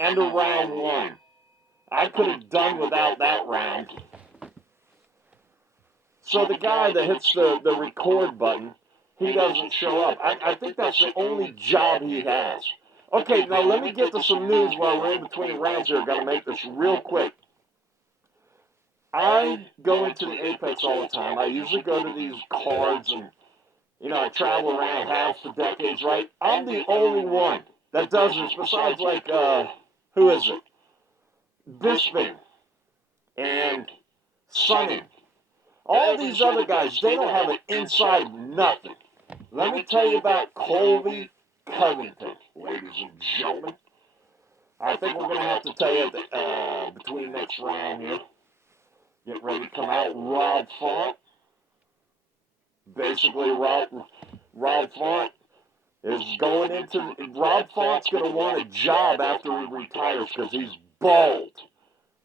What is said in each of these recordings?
End of round 1. I could have done without that round. So the guy that hits the record button, he doesn't show up. I think that's the only job he has. Okay, now let me get to some news while we're in between rounds here. Got to make this real quick. I go into the Apex all the time. I usually go to these cards and, I travel around half for decades, right? I'm the only one that does this besides, like, who is it? Bisping and Sonny. All these other guys, they don't have an inside nothing. Let me tell you about Colby Covington, ladies and gentlemen. I think we're going to have to tell you that between next round here. Get ready to come out. Rob Font. Basically, Rob Font is going into... Rob Font's going to want a job after he retires because he's bald.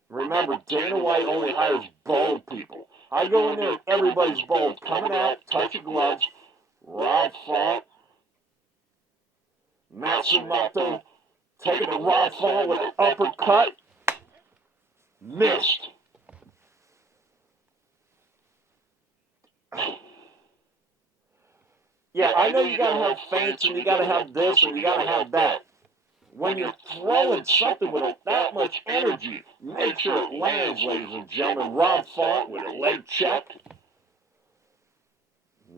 Remember, Dana White only hires bald people. I go in there and everybody's bald. Coming out, touching gloves. Rob Font. Matsumoto taking a Rob Font with an uppercut. Missed. Yeah, I know you got to have feints and you got to have this and you got to have that. When you're throwing something with that much energy, make sure it lands, ladies and gentlemen. Rob Font with a leg check.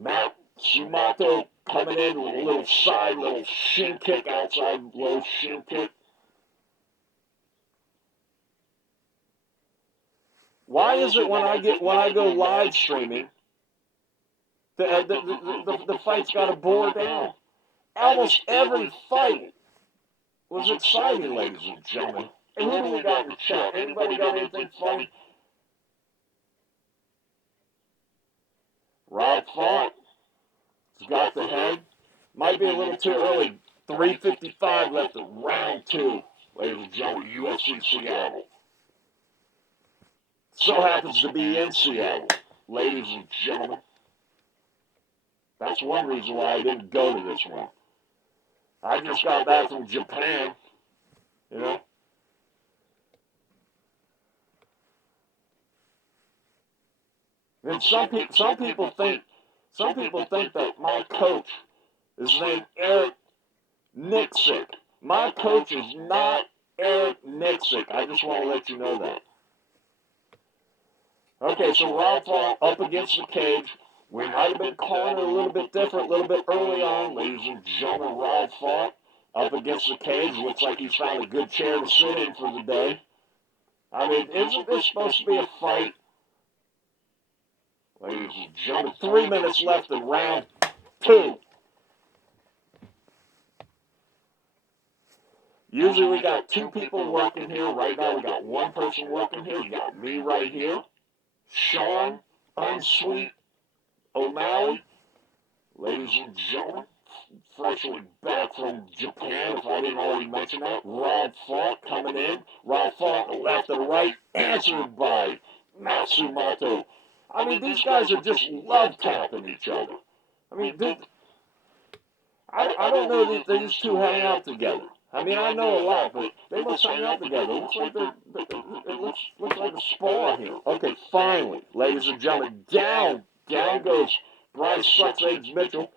Matsumoto coming in with a little side, little shin kick, outside low shin kick. Why is it when I go live streaming, the fight's got to bore down? Almost every fight was exciting, ladies and gentlemen. And who do we got in the chat? Anybody got anything funny? Rob Font has got the head. Might be a little too early. 3:55 left in round 2, ladies and gentlemen. UFC Seattle. So happens to be in Seattle, ladies and gentlemen. That's one reason why I didn't go to this one. I just got back from Japan, And some people think that my coach is named Eric Nixick. My coach is not Eric Nixick. I just want to let you know that. Okay, so Rob Font up against the cage. We might have been calling it a little bit different, a little bit early on, ladies and gentlemen. Rob Font up against the cage. Looks like he's found a good chair to sit in for the day. I mean, isn't this supposed to be a fight? Ladies and gentlemen, 3 minutes left in round 2. Usually we got 2 people working here. Right now we got 1 person working here. You got me right here. Sean, Unsweet O'Malley. Ladies and gentlemen, freshly back from Japan, if I didn't already mention that. Rob Font coming in. Rob Font left and right, answered by Matsumoto. I mean, these guys are just love tapping each other. I mean, I don't know that these two hang out together. I mean, I know a lot, but they must hang out together. It looks like it looks like a spawn here. Okay, finally, ladies and gentlemen, down goes Bryce Sucks Eggs Mitchell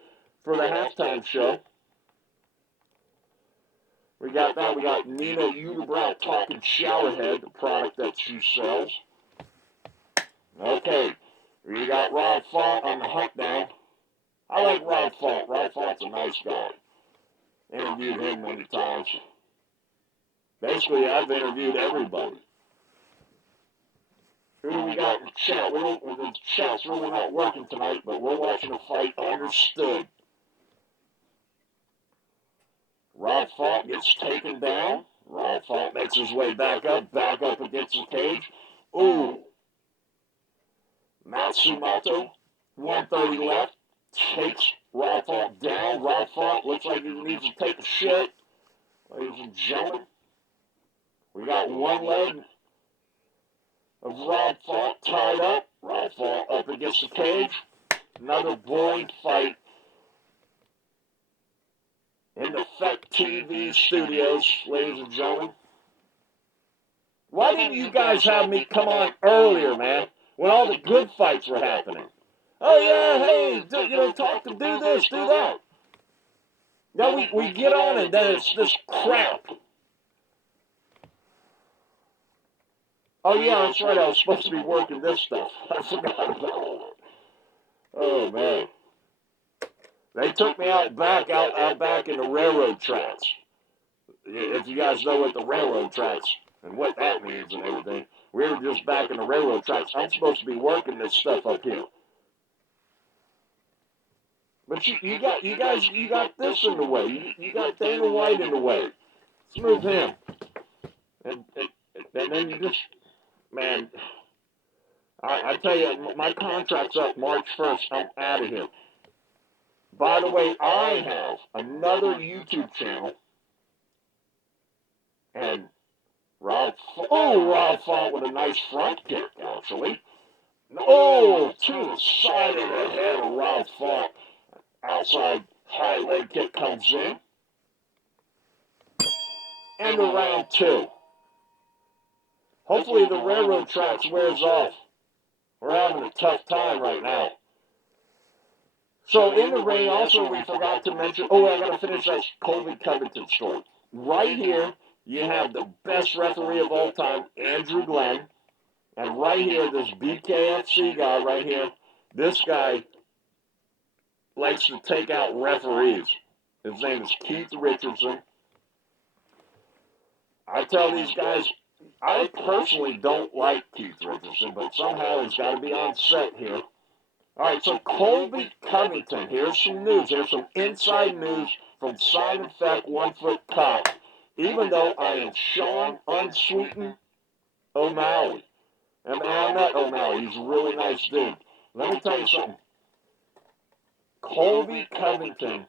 for the halftime show. We got that. We got Nina Unibrow talking Showerhead, the product that she sells. Okay, we got Rob Font on the hunt down. I like Rob Font. Rob Font's a nice guy. Interviewed him many times. Basically, I've interviewed everybody. Who do we got in the chat? The chat's really not working tonight, but we're watching a fight. Understood. Rob Font gets taken down. Rob Font makes his way back up against the cage. Ooh. Matsumoto, 130 left, takes Rob Font down. Rob Font looks like he needs to take a shit. Ladies and gentlemen, we got one leg of Rob Font tied up. Rob Font up against the cage. Another boring fight in the FECK TV studios, ladies and gentlemen. Why didn't you guys have me come on earlier, man, when all the good fights were happening? Oh, yeah, hey, talk to do this, do that. Now we get on and then it's this crap. Oh, yeah, that's right, I was supposed to be working this stuff. I forgot about it. Oh, man. They took me out back in the railroad tracks. If you guys know what the railroad tracks and what that means and everything, we were just back in the railroad tracks. I'm supposed to be working this stuff up here. But you got this in the way. You got Dana White in the way. Let's move him. And then you just, man, I tell you, my contract's up March 1st. I'm out of here. By the way, I have another YouTube channel. And Rob fought with a nice front kick, actually. Oh, to the side of the head of Rob fought. Outside high leg kick comes in. And the round 2. Hopefully the railroad tracks wears off. We're having a tough time right now. So in the ring, also we forgot to mention, I got to finish that Colby Covington story. Right here, you have the best referee of all time, Andrew Glenn. And right here, this BKFC guy right here, this guy likes to take out referees. His name is Keith Richardson. I tell these guys, I personally don't like Keith Richardson, but somehow he's got to be on set here. All right, so Colby Covington, here's some news. Here's some inside news from Simon FECK, 1 Foot Cock. Even though I am Sean Unsweetened O'Malley. And I met O'Malley. He's a really nice dude. Let me tell you something. Colby Covington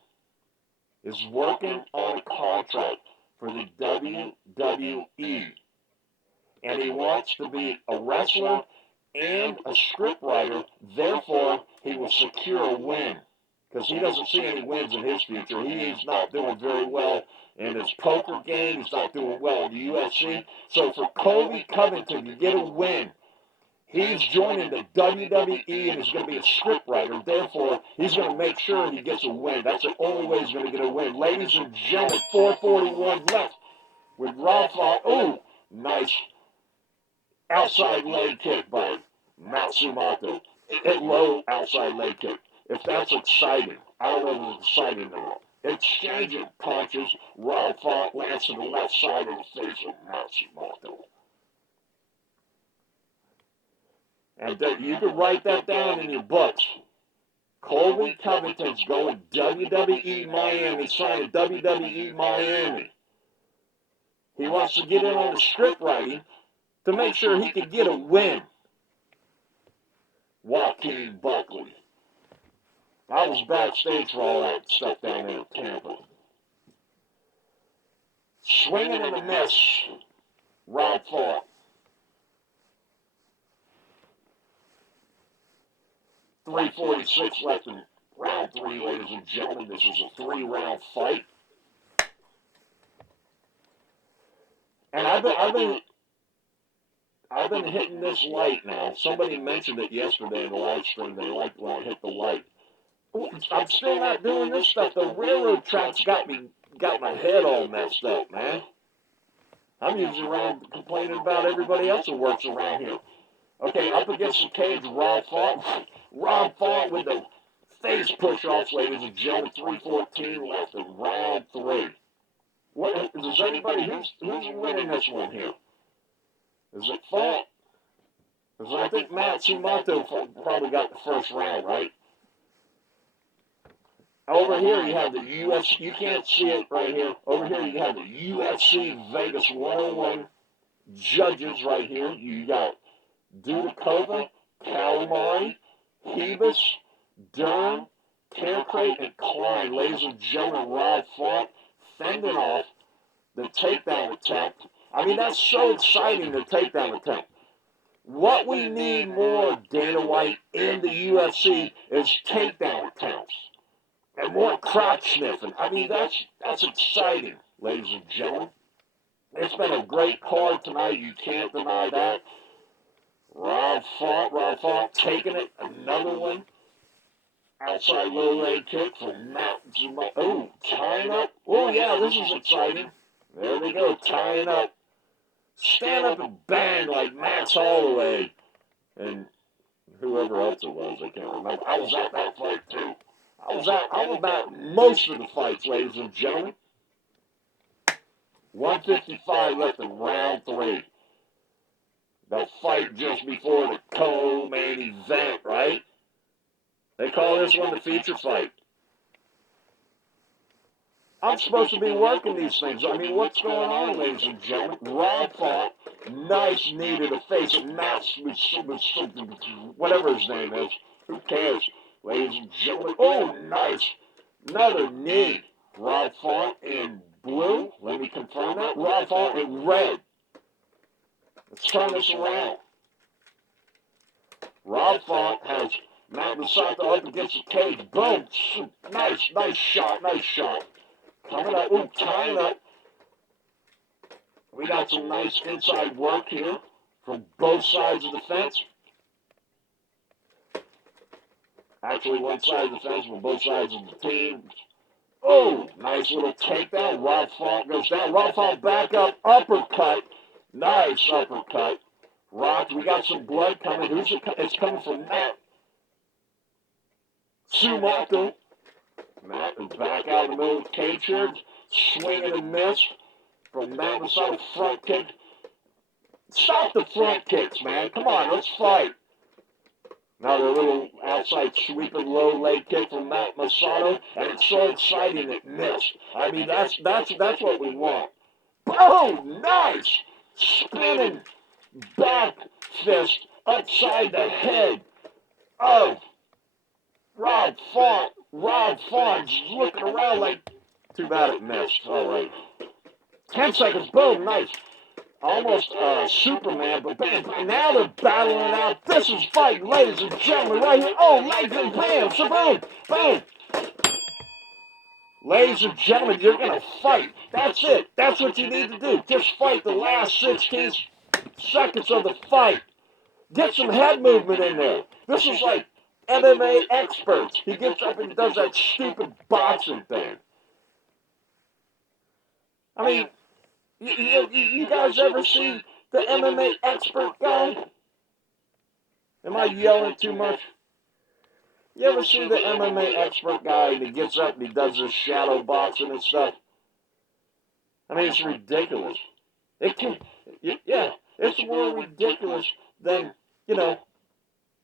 is working on a contract for the WWE. And he wants to be a wrestler and a scriptwriter. Therefore, he will secure a win. Because he doesn't see any wins in his future. He's not doing very well in his poker game. He's not doing well in the UFC. So for Colby Covington to get a win, he's joining the WWE and he's going to be a scriptwriter. Therefore, he's going to make sure he gets a win. That's the only way he's going to get a win. Ladies and gentlemen, 4:41 left with Rob fought. Oh, nice outside leg kick by Matsumoto. Hit low outside leg kick. If that's exciting, I don't know if it's exciting or not. Exchanging punches. Rob fought lands to the left side of the face of Matsumoto. And you can write that down in your books. Colby Covington's going WWE Miami, signing WWE Miami. He wants to get in on the script writing to make sure he can get a win. Joaquin Buckley. I was backstage for all that stuff down there in Tampa. Swinging and a miss. Rob fought. .346 left in round 3, ladies and gentlemen. This is a 3-round fight. And I've been hitting this light now. Somebody mentioned it yesterday in the live stream. They like when I hit the light. I'm still not doing this stuff. The railroad tracks got my head all messed up, man. I'm usually around complaining about everybody else who works around here. Okay, up against the cage, Rob fought. Rob fought with the face push-offs, ladies and gentlemen. 3:14 left in round 3. What does anybody who's winning this one here? Is it Fought? Because I think Matsumoto probably got the first round, right? Over here you have the UFC. You can't see it right here. Over here you have the UFC Vegas 101 judges right here. You got Dudakova, Calamari, Hebus, Durham, Carecrate, and Klein. Ladies and gentlemen, Rob fought, fending off the takedown attempt. I mean, that's so exciting, the takedown attempt. What we need more, Dana White, in the UFC is takedown attempts. And more crotch sniffing. I mean, that's exciting, ladies and gentlemen. It's been a great card tonight. You can't deny that. Rob Font taking it. Another one. Outside low leg kick from Matt Zuma. Oh, tying up. Oh, yeah, this is exciting. There they go, tying up. Stand up and bang like Max Holloway. And whoever else it was, I can't remember. I was at that fight, too. I was at most of the fights, ladies and gentlemen. 155 left in round 3. The fight just before the co-main event, right? They call this one the feature fight. I'm supposed to be working these things. I mean, what's going on, ladies and gentlemen? Rob fought. Nice knee to the face of Matt, whatever his name is. Who cares, ladies and gentlemen? Oh, nice. Another knee. Rob fought in blue. Let me confirm that. Rob fought in red. Let's turn this around. Rob fought has Matt Masato up against the cage. Boom. Nice shot. Coming up, ooh, tying up. We got some nice inside work here from both sides of the fence. Actually, one side of the fence from both sides of the team. Oh, nice little takedown. Rob Font goes down. Rob Font back up, uppercut. Nice uppercut. Rock, we got some blood coming. It's coming from Matt Sumato. Matt is back out in the middle of the cage here. Swinging and miss from Matt Masato. Front kick. Stop the front kicks, man. Come on, let's fight. Another little outside sweeping low leg kick from Matt Masato, and it's so exciting it missed. I mean, that's what we want. Oh, nice! Spinning back fist upside the head of Rob Font. Rob Font's looking around like, too bad it missed. All right. 10 seconds, boom, nice. Almost Superman, but bam, now they're battling it out. This is fight, ladies and gentlemen, right here. Oh, legs and bam, shaboom, boom. Ladies and gentlemen, you're going to fight. That's it. That's what you need to do. Just fight the last 16 seconds of the fight. Get some head movement in there. This is like MMA experts. He gets up and does that stupid boxing thing. I mean, you guys ever see the MMA expert guy? Am I yelling too much? You ever see the MMA expert guy and he gets up and he does this shadow boxing and stuff? I mean, it's ridiculous. It's more ridiculous than,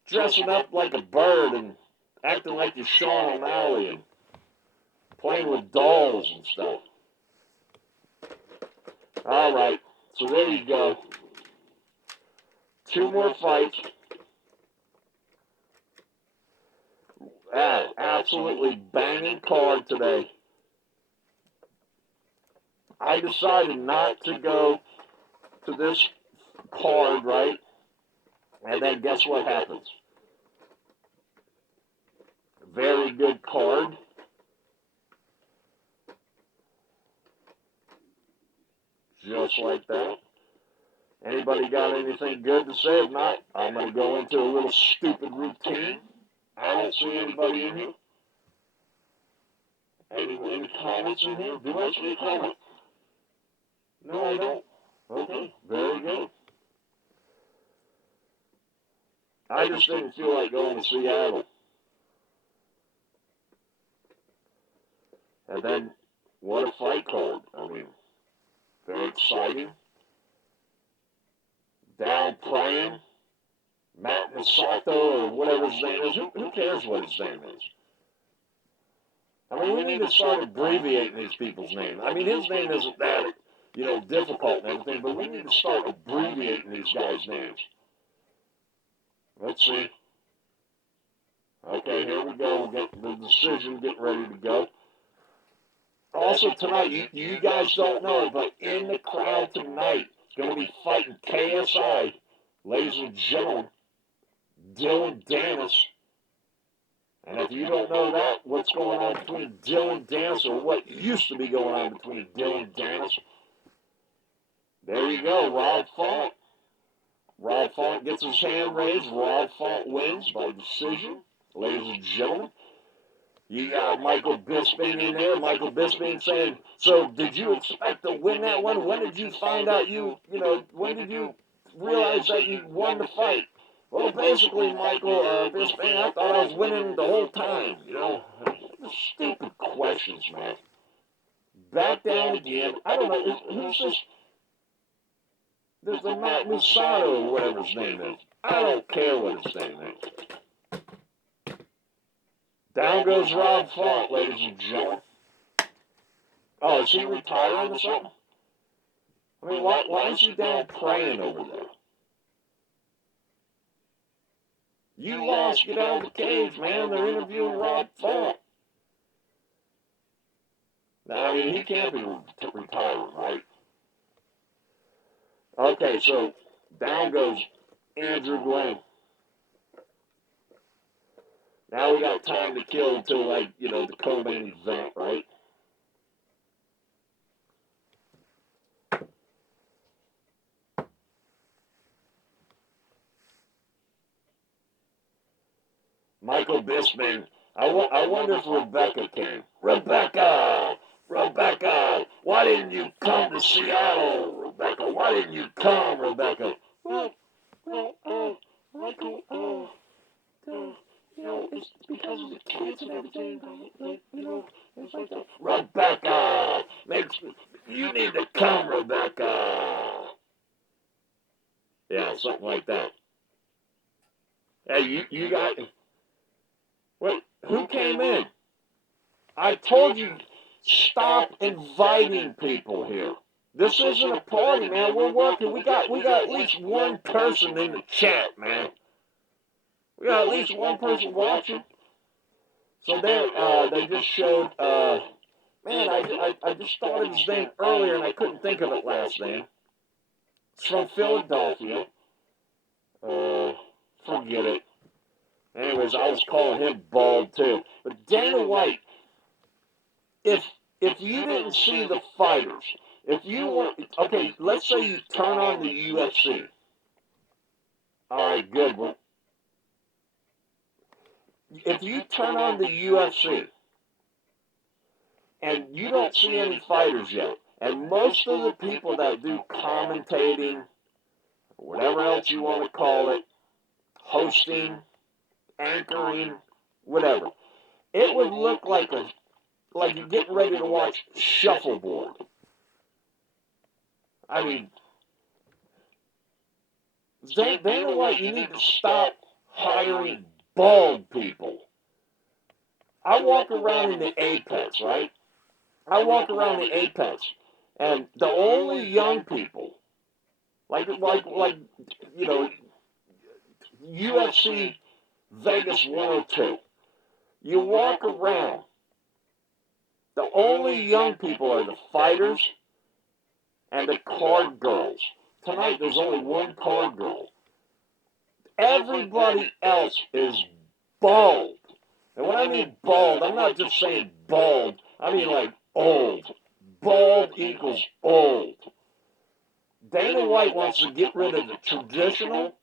dressing up like a bird and acting like you're Sean O'Malley and playing with dolls and stuff. All right, so there you go. 2 more fights. Absolutely banging card today. I decided not to go to this card, right? And then guess what happens? Very good card. Just like that. Anybody got anything good to say? If not, I'm going to go into a little stupid routine. I don't see anybody in here. Any comments in here? Do I see a comment? No, I don't. Okay, very good. I just didn't feel like going to Seattle. And then, what a fight card. I mean, very exciting. Down playing. Matt Masato or whatever his name is. Who cares what his name is? I mean, we need to start abbreviating these people's names. I mean, his name isn't that, difficult and everything, but we need to start abbreviating these guys' names. Let's see. Okay, here we go. We'll get the decision, get ready to go. Also tonight, you guys don't know it, but in the crowd tonight, it's going to be fighting KSI, ladies and gentlemen, Dylan Dennis. And if you don't know that, what's going on between Dylan Dennis, or what used to be going on between Dylan Dennis you go, Rob Font. Rob Font gets his hand raised. Rob Font wins by decision. Ladies and gentlemen, you got Michael Bisping in there. Michael Bisping saying, so did you expect to win that one? When did you find out when did you realize that you won the fight? Well, basically, Michael Bisping, I thought I was winning the whole time, Stupid questions, man. Back down again. I don't know, who's this? There's a Matt Musato or whatever his name is. I don't care what his name is. Down goes Rob Font, ladies and gentlemen. Oh, is he retiring or something? I mean, why is he down praying over there? You lost, get out of the cage, man. They're interviewing Rob Font. Now, I mean, he can't be retiring, right? Okay, so down goes Andrew Glenn. Now we got time to kill until, the co-main event, right? Michael Bisping. I wonder if Rebecca came. Rebecca, why didn't you come to Seattle, Rebecca? Why didn't you come, Rebecca? Well, Michael, it's because of the kids and everything, it's like that. Rebecca, you need to come, Rebecca. Yeah, something like that. Hey, you got... What? Who came in? I told you, stop inviting people here. This isn't a party, man. We're working. We got at least one person in the chat, man. We got at least one person watching. So they just showed, man, I just thought of his name earlier and I couldn't think of it last name. It's from Philadelphia. Forget it. Anyways, I was calling him bald too. But Dana White, if you didn't see the fighters, if you were, okay, let's say you turn on the UFC. All right, good one. If you turn on the UFC and you don't see any fighters yet, and most of the people that do commentating, whatever else you want to call it, hosting, anchoring, whatever, it would look like you're getting ready to watch shuffleboard. I mean, Dana White, you need to stop hiring bald people. I walk around in the Apex, right? I walk around the Apex, and the only young people, like UFC Vegas 102, you walk around, the only young people are the fighters and the card girls. Tonight, there's only one card girl. Everybody else is bald. And when I mean bald, I'm not just saying bald. I mean like old. Bald equals old. Dana White wants to get rid of the traditional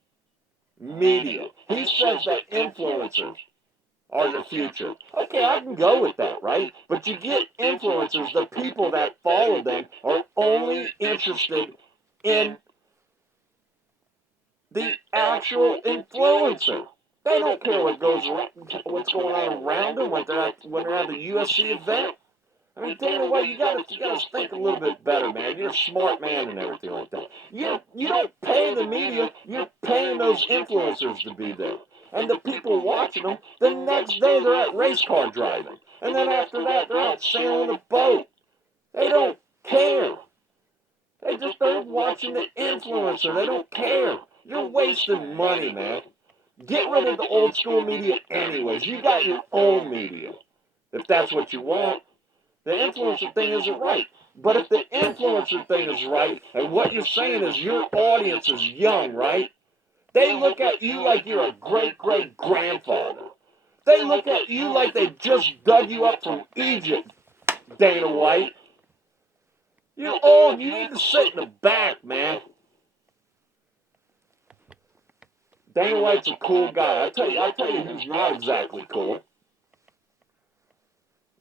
media. He says that influencers are the future. Okay, I can go with that, right? But you get influencers, the people that follow them are only interested in the actual influencer. They don't care what's going on around them when they're at the UFC event. I mean, Dana White, you gotta think a little bit better, man. You're a smart man and everything like that. You don't pay the media. You're paying those influencers to be there. And the people watching them, the next day they're at race car driving. And then after that, they're out sailing a boat. They don't care. They're watching the influencer. They don't care. You're wasting money, man. Get rid of the old school media anyways. You got your own media, if that's what you want. The influencer thing isn't right. But if the influencer thing is right, and what you're saying is your audience is young, right? They look at you like you're a great-great-grandfather. They look at you like they just dug you up from Egypt, Dana White. You're old. You need to sit in the back, man. Dana White's a cool guy. I tell you who's not exactly cool.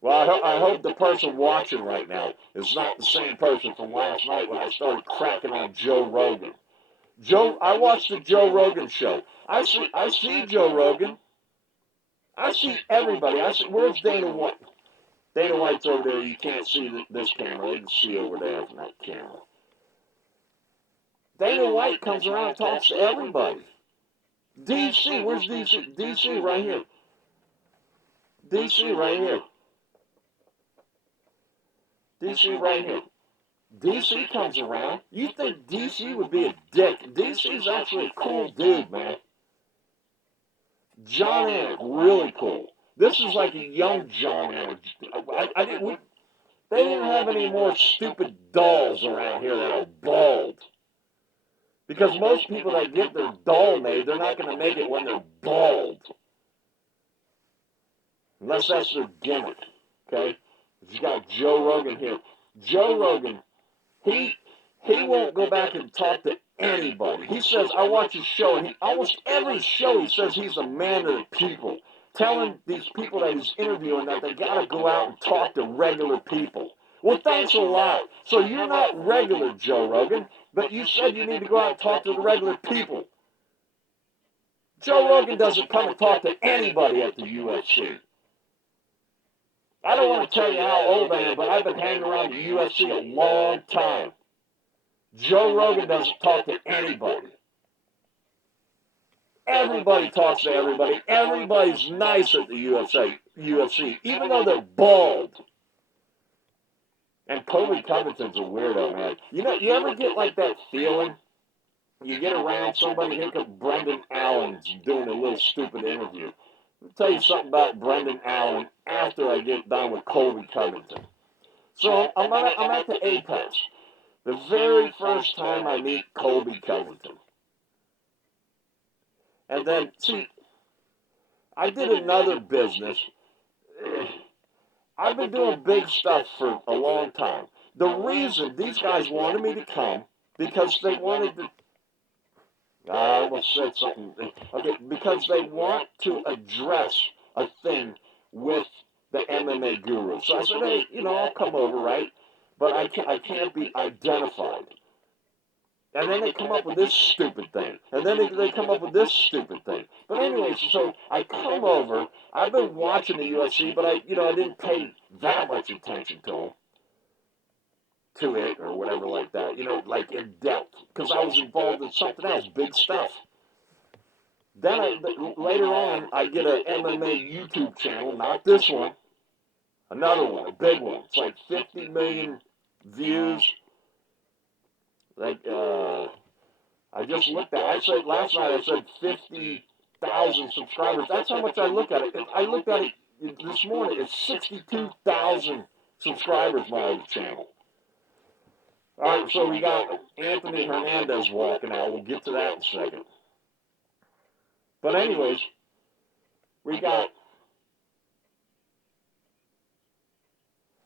Well, I hope the person watching right now is not the same person from last night when I started cracking on Joe Rogan. I watched the Joe Rogan show. I see Joe Rogan. I see everybody. Where's Dana White? Dana White's over there. You can't see this camera. You can see over there from that camera. Dana White comes around and talks to everybody. DC, where's DC? DC right here. DC right here. DC right here. DC comes around. You think DC would be a dick. DC's actually a cool dude, man. John Anik, really cool. This is like a young John Anik. They didn't have any more stupid dolls around here that are bald. Because most people that get their doll made, they're not going to make it when they're bald. Unless that's their gimmick, okay? You got Joe Rogan here. Joe Rogan, he won't go back and talk to anybody. He says, I watch his show, and almost every show he says he's a man of the people, telling these people that he's interviewing that they got to go out and talk to regular people. Well, thanks a lot. So you're not regular, Joe Rogan, but you said you need to go out and talk to the regular people. Joe Rogan doesn't come and talk to anybody at the UFC. I don't want to tell you how old I am, but I've been hanging around the UFC a long time. Joe Rogan doesn't talk to anybody. Everybody talks to everybody. Everybody's nice at the UFC, even though they're bald. And Colby Covington's a weirdo, man. You ever get like that feeling? You get around somebody, here comes Brendan Allen's doing a little stupid interview. I'll tell you something about Brendan Allen after I get done with Colby Covington. So I'm at the Apex. The very first time I meet Colby Covington. And then, see, I did another business. I've been doing big stuff for a long time. The reason these guys wanted me to come, because they wanted to, I almost said something. Okay, because they want to address a thing with the MMA guru. So I said, hey, I'll come over, right? But I can't be identified. And then they come up with this stupid thing. And then they come up with this stupid thing. But anyways, so I come over. I've been watching the UFC, but I didn't pay that much attention to it or whatever like that. Like in depth. Because I was involved in something else, big stuff. Then later on, I get an MMA YouTube channel, not this one. Another one, a big one. It's like 50 million views. Like, I just looked at it. I said last night, I said 50,000 subscribers. That's how much I look at it. I looked at it this morning. It's 62,000 subscribers, my other channel. All right, so we got Anthony Hernandez walking out. We'll get to that in a second. But anyways, we got,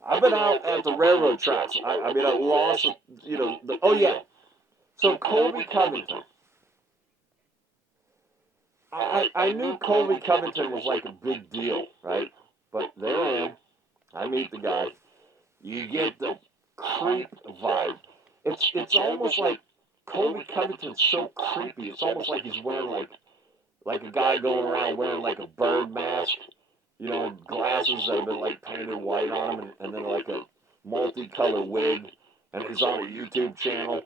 I've been out at the railroad tracks. I lost, oh yeah. So Colby Covington. I knew Colby Covington was like a big deal, right? But there I am. I meet the guy. You get the creep vibe. It's almost like Colby Covington's so creepy. It's almost like he's wearing like a guy going around wearing like a bird mask, glasses that have been like painted white on him, and then like a multicolored wig, and he's on a YouTube channel,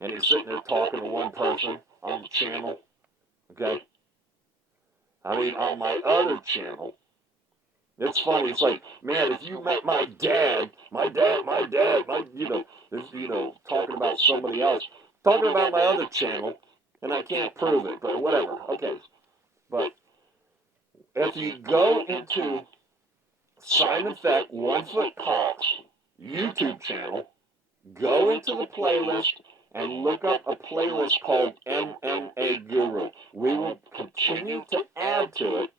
and he's sitting there talking to one person on the channel, okay? On my other channel, it's funny. It's like, man, if you met my dad, talking about somebody else, talking about my other channel, and I can't prove it, but whatever. Okay, but if you go into Simon FECK, 1 Foot Cox YouTube channel, go into the playlist and look up a playlist called MMA Guru. We will continue to add to it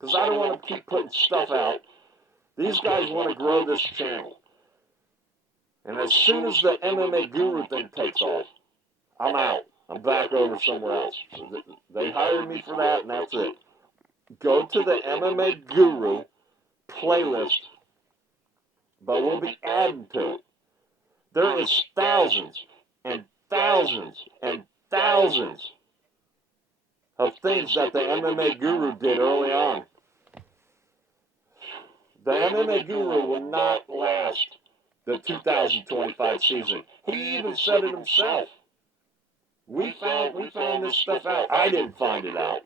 because I don't want to keep putting stuff out. These guys want to grow this channel. And as soon as the MMA Guru thing takes off, I'm out. I'm back over somewhere else. So they hired me for that, and that's it. Go to the MMA Guru playlist, but we'll be adding to it. There is thousands and thousands and thousands of things that the MMA Guru did early on. The MMA Guru will not last the 2025 season. He even said it himself. We found this stuff out. I didn't find it out.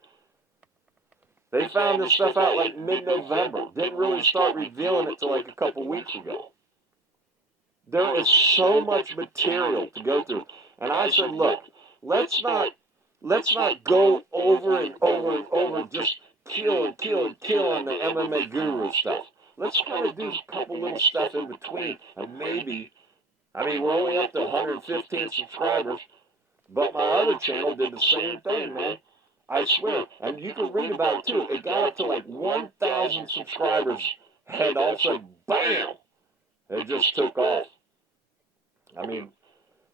They found this stuff out like mid-November. Didn't really start revealing it till like a couple weeks ago. There is so much material to go through. And I said, look, let's not go over and over and over, just kill and kill and kill on the MMA Guru stuff. Let's kind of do a couple little stuff in between. And maybe, I mean, we're only up to 115 subscribers, but my other channel did the same thing, man. I swear. And you can read about it, too. It got up to like 1,000 subscribers, and all of a sudden, bam, it just took off. I mean,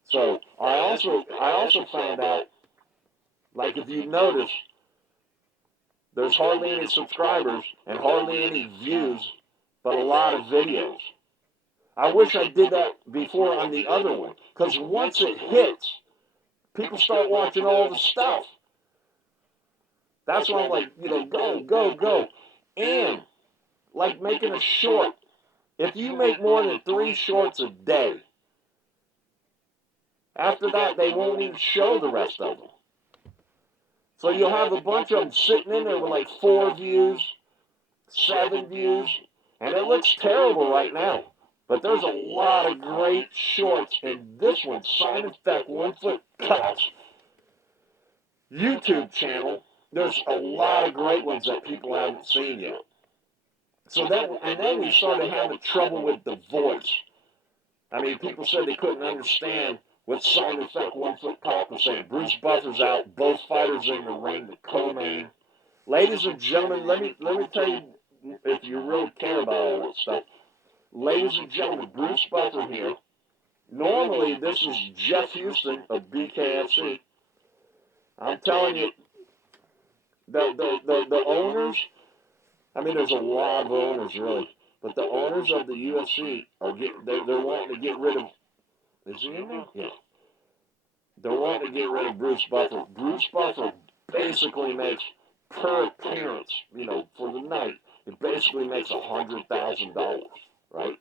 so I also found out, like if you notice, there's hardly any subscribers and hardly any views, but a lot of videos. I wish I did that before on the other one, because once it hits, people start watching all the stuff. That's why I'm like, you know, go, go, go. And, like making a short, if you make more than 3 shorts a day, after that, they won't even show the rest of them. So you'll have a bunch of them sitting in there with like 4 views, 7 views, and it looks terrible right now. But there's a lot of great shorts in this one, Simon FECK, 1 Foot Cuts YouTube channel. There's a lot of great ones that people haven't seen yet. So then we started having trouble with the voice. I mean, people said they couldn't understand what Simon FECK, 1 Foot Cock was saying. Bruce Buffer's out. Both fighters in the ring. The co-main. Ladies and gentlemen, let me tell you, if you really care about all that stuff. Ladies and gentlemen, Bruce Buffer here. Normally, this is Jeff Houston of BKFC. I'm telling you, the owners, I mean, there's a lot of owners, really. But the owners of the UFC are they're wanting to get rid of, is he in there? Yeah. They're wanting to get rid of Bruce Buffer. Bruce Buffer basically makes, per appearance, you know, for the night, it basically makes $100,000, right?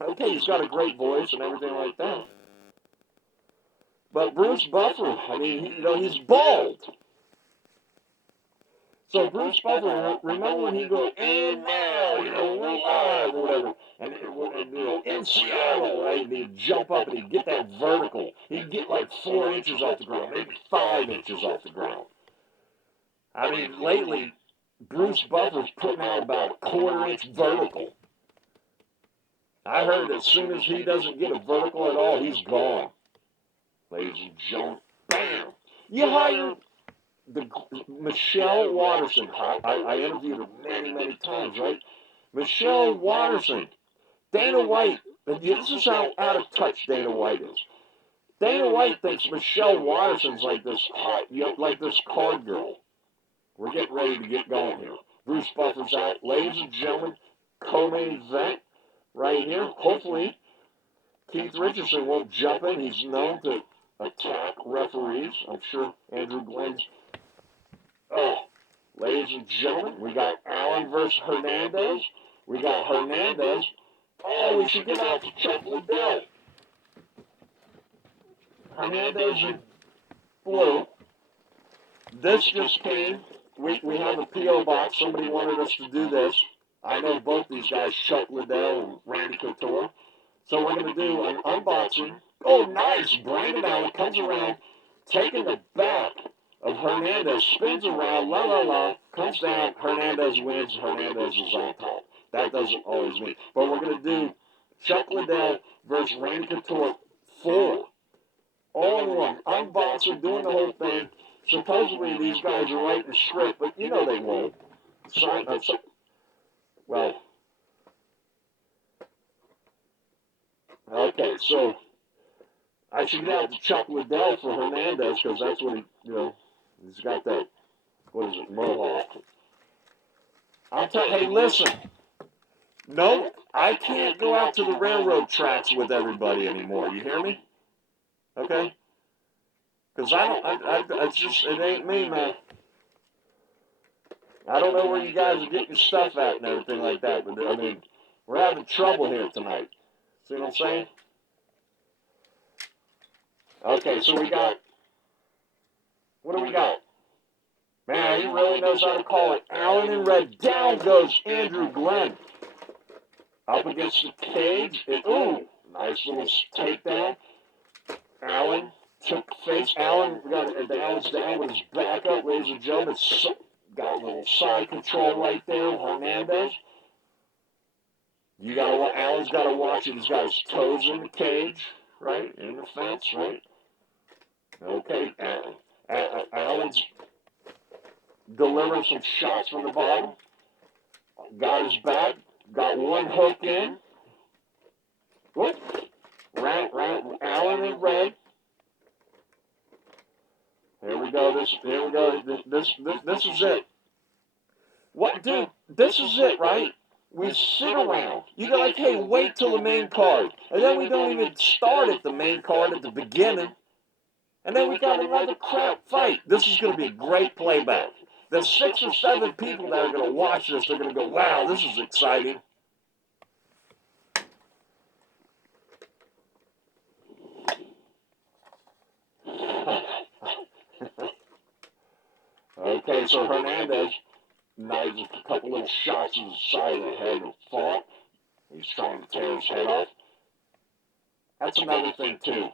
Okay, he's got a great voice and everything like that. But Bruce Buffer, I mean, you know, he's bald. So Bruce Buffer, remember when he'd go, and now, you know, we're live, or whatever, and you know, in Seattle, right, and he'd jump up and he'd get that vertical. He'd get like 4 inches off the ground, maybe 5 inches off the ground. I mean, lately, Bruce Buffer's putting out about a 1/4 inch vertical. I heard as soon as he doesn't get a vertical at all, he's gone. Ladies and gentlemen, bam! You hire Michelle Watterson. I interviewed her many, many times, right? Michelle Watterson. Dana White. This is how out of touch Dana White is. Dana White thinks Michelle Watterson's like this hot, like this card girl. We're getting ready to get going here. Bruce Buffer's out. Ladies and gentlemen, co-main event right here. Hopefully, Keith Richardson won't jump in. He's known to attack referees. I'm sure Andrew Glenn's. Oh, ladies and gentlemen, we got Allen versus Hernandez. We got Hernandez. Oh, we should get out to Chuck Liddell. Hernandez in blue. This just came. We have a P.O. box. Somebody wanted us to do this. I know both these guys, Chuck Liddell and Randy Couture. So we're going to do an unboxing. Oh, nice. Brandon Allen comes around, taking the back of Hernandez, spins around, la la la, comes down, Hernandez wins, Hernandez is on top. That doesn't always mean. But we're going to do Chuck Liddell versus Randy Couture 4. All in one. Unboxing, doing the whole thing. Supposedly these guys are writing a script, but you know they won't. Well, okay, right, so I should get out to Chuck Liddell for Hernandez because that's what he's got that, what is it, mohawk. Hey, listen. No, I can't go out to the railroad tracks with everybody anymore. You hear me? Okay? Because it ain't me, man. I don't know where you guys are getting your stuff at and everything like that, but I mean, we're having trouble here tonight. See what I'm saying? Okay, so we got, what do we got? Man, he really knows how to call it. Allen in red. Down goes Andrew Glenn. Up against the cage. Ooh, nice little takedown. Allen took face. Allen's down with his back up, ladies and gentlemen. Got a little side control right there. Hernandez. Allen's got to watch it. He's got his toes in the cage, right? In the fence, right? Okay. Allen's delivering some shots from the bottom. Got his back. Got one hook in. Whoop. Allen in red. Here we go. This is it. What, dude? This is it, right? We sit around. You go like, hey, wait till the main card, and then we don't even start at the main card at the beginning, and then we got another crap fight. This is going to be a great playback. The 6 or 7 people that are going to watch this, they're going to go, wow, this is exciting. Okay, so Hernandez, nice, a couple little shots to the side of the head and fought. He's trying to tear his head off. That's another thing, too.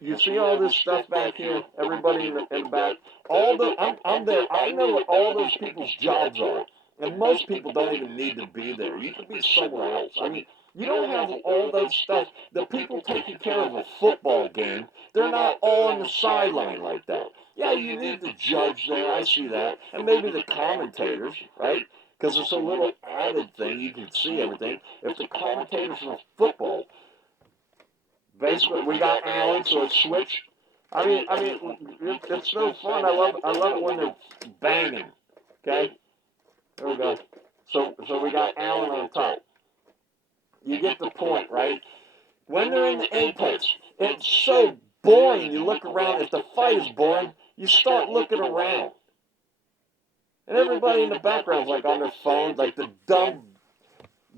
You see all this stuff back here? Everybody in the back? I'm there. I know what all those people's jobs are. And most people don't even need to be there. You could be somewhere else. I mean, you don't have all those stuff. The people taking care of a football game, they're not all on the sideline like that. Yeah, you need the judge there. I see that. And maybe the commentators, right? Because it's a little added thing. You can see everything. If the commentators for football, basically, we got Allen, so it's switched. I mean, it's so fun. I love it when they're banging. Okay, there we go. So we got Allen on top. You get the point, right? When they're in the apex, it's so boring. You look around. If the fight is boring, you start looking around, and everybody in the background's like on their phones, like the dumb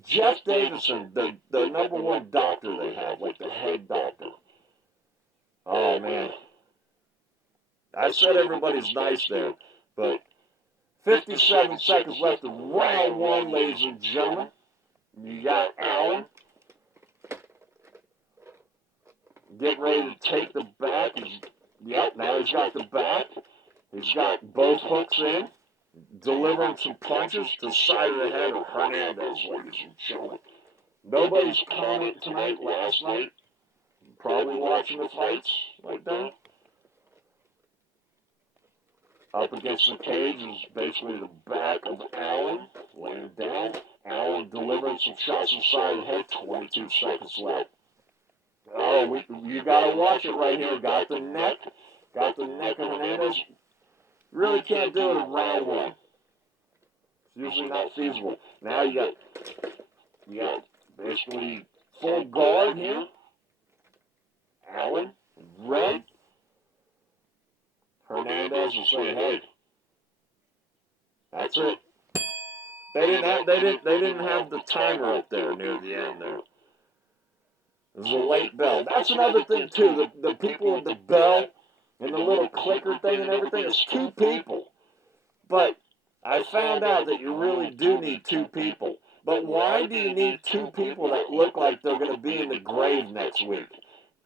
Jeff Davidson, the number one doctor they have, like the head doctor. Oh, man. I said everybody's nice there, but 57 seconds left of round 1, ladies and gentlemen. You got Allen getting ready to take the back. Now he's got the back. He's got both hooks in, delivering some punches to the side of the head of Hernandez, ladies and gentlemen. Nobody's commenting tonight, last night. Probably watching the fights like that. Up against the cage is basically the back of Allen, laying down. Allen delivering some shots inside the head. 22 seconds left. Oh, you got to watch it right here. Got the neck of Hernandez. Really can't do it in round 1. It's usually not feasible. Now you got basically full guard here. Allen, red. Hernandez is saying, "Hey, that's it." They didn't have the timer up there near the end there. It was a late bell. That's another thing too. The people with the bell and the little clicker thing and everything. It's 2 people. But I found out that you really do need 2 people. But why do you need 2 people that look like they're going to be in the grave next week?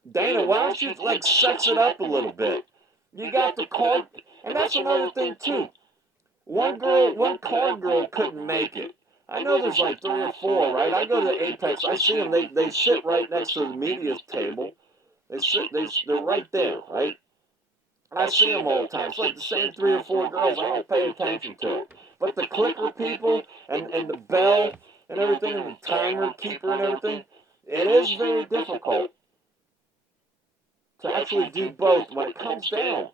Dana, why don't you sex it up a little bit? You got the card, and that's another thing too. One card girl couldn't make it. I know there's like 3 or 4, right? I go to Apex, I see them. They sit right next to the media table. They're right there, right? And I see them all the time. It's like the same 3 or 4 girls. I don't pay attention to it. But the clicker people and the bell and everything and the timer keeper and everything, it is very difficult to actually do both when it comes down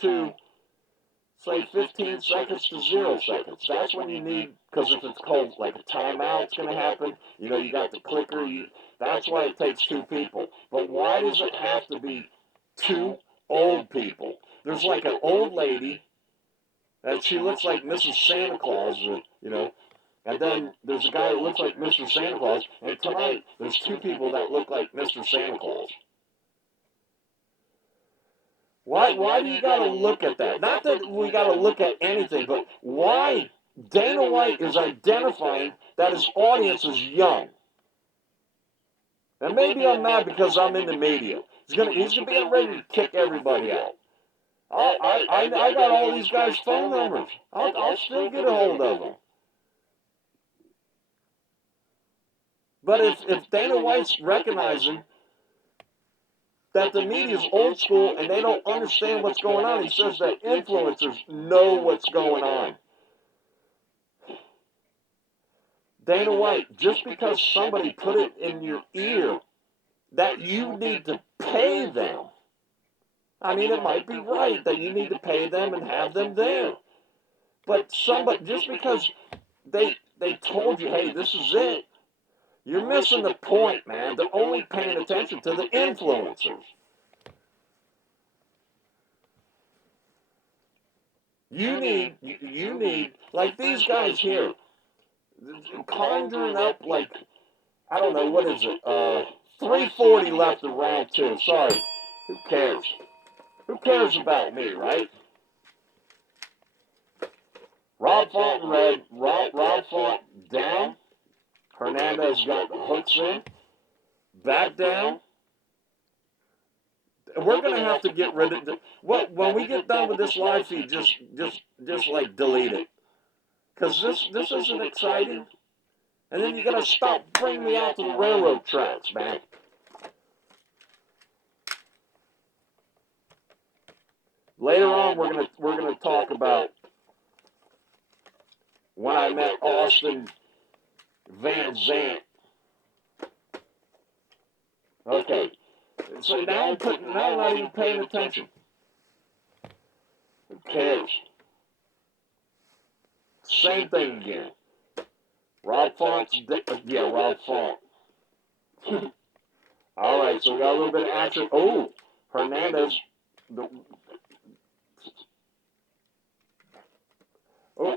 to, say, 15 seconds to 0 seconds. That's when you need, because if it's called like a timeout's going to happen, you know, you got the clicker, that's why it takes 2 people. But why does it have to be 2 old people? There's like an old lady, and she looks like Mrs. Santa Claus, you know, and then there's a guy that looks like Mr. Santa Claus, and tonight there's 2 people that look like Mr. Santa Claus. Why do you got to look at that? Not that we got to look at anything, but why Dana White is identifying that his audience is young. And maybe I'm mad because I'm in the media. He's gonna be ready to kick everybody out. I got all these guys' phone numbers. I'll still get a hold of them. But if Dana White's recognizing that the media's old school and they don't understand what's going on, he says that influencers know what's going on. Dana White, just because somebody put it in your ear that you need to pay them, I mean, it might be right that you need to pay them and have them there. But somebody, just because they told you, hey, this is it, you're missing the point, man. They're only paying attention to the influencers. You need, like these guys here, conjuring up like, I don't know, what is it, 3:40 left in round 2. Sorry, who cares? Who cares about me, right? Rob Font in red, Rob Font down. Hernandez got the hooks in. Back down. We're going to have to get rid of when we get done with this live feed, just like delete it. Because this isn't exciting. And then you got to stop bringing me out to the railroad tracks, man. Later on, we're gonna talk about when I met Austin Van Zant. Okay, so now I'm not even paying attention. Who cares? Same thing again. Rob Font's, yeah, Rob Font. All right, so we got a little bit of action. Oh, Hernandez.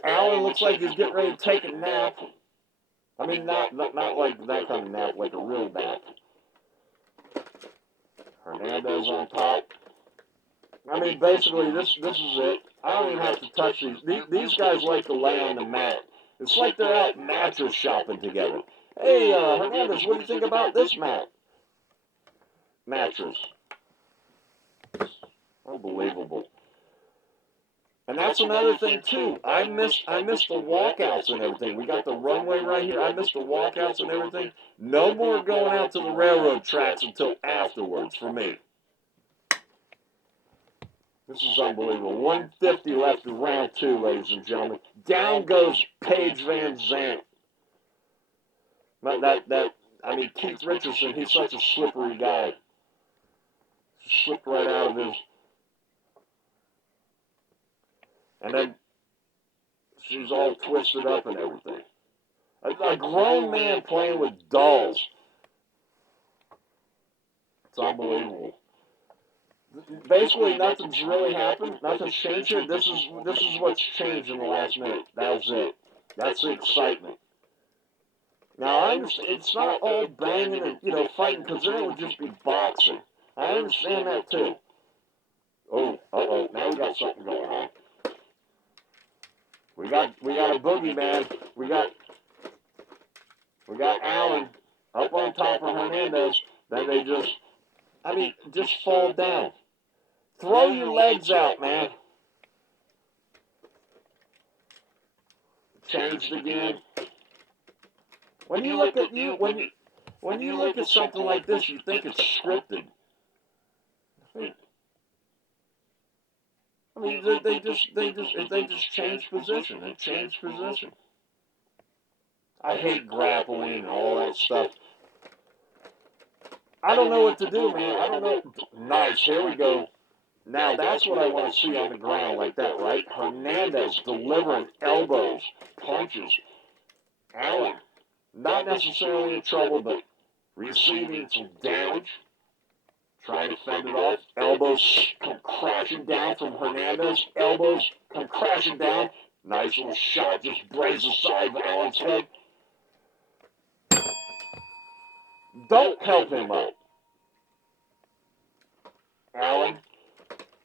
Allen looks like he's getting ready to take a nap. I mean, not like that kind of nap, like a real nap. Hernandez on top. I mean, basically, this is it. I don't even have to touch these. These guys like to lay on the mat. It's like they're out mattress shopping together. Hey, Hernandez, what do you think about this mattress? Unbelievable. And that's another thing too. I missed the walkouts and everything. We got the runway right here. I missed the walkouts and everything. No more going out to the railroad tracks until afterwards for me. This is unbelievable. 150 left in round 2, ladies and gentlemen. Down goes Paige Van Zant. I mean, Keith Richardson, he's such a slippery guy. Slipped right out of his. And then she's all twisted up and everything. A grown man playing with dolls. It's unbelievable. Basically, nothing's really happened. Nothing's changed here. This is what's changed in the last minute. That's it. That's the excitement. Now, I understand it's not all banging and, fighting, because then it would just be boxing. I understand that, too. Oh, uh-oh. Now we got something going on. We got a boogeyman. We got Allen up on top of Hernandez. Then they just fall down. Throw your legs out, man. Changed again. When you look at something like this, you think it's scripted. I mean, they just change position. They change position. I hate grappling and all that stuff. I don't know what to do, man. I don't know. Nice. Here we go. Now that's what I want to see on the ground like that, right? Hernandez delivering elbows, punches. Allen, not necessarily in trouble, but receiving some damage. Trying to fend it off. Elbows come crashing down from Hernandez. Elbows come crashing down. Nice little shot, just grazed the side of Allen's head. Don't help him up. Allen,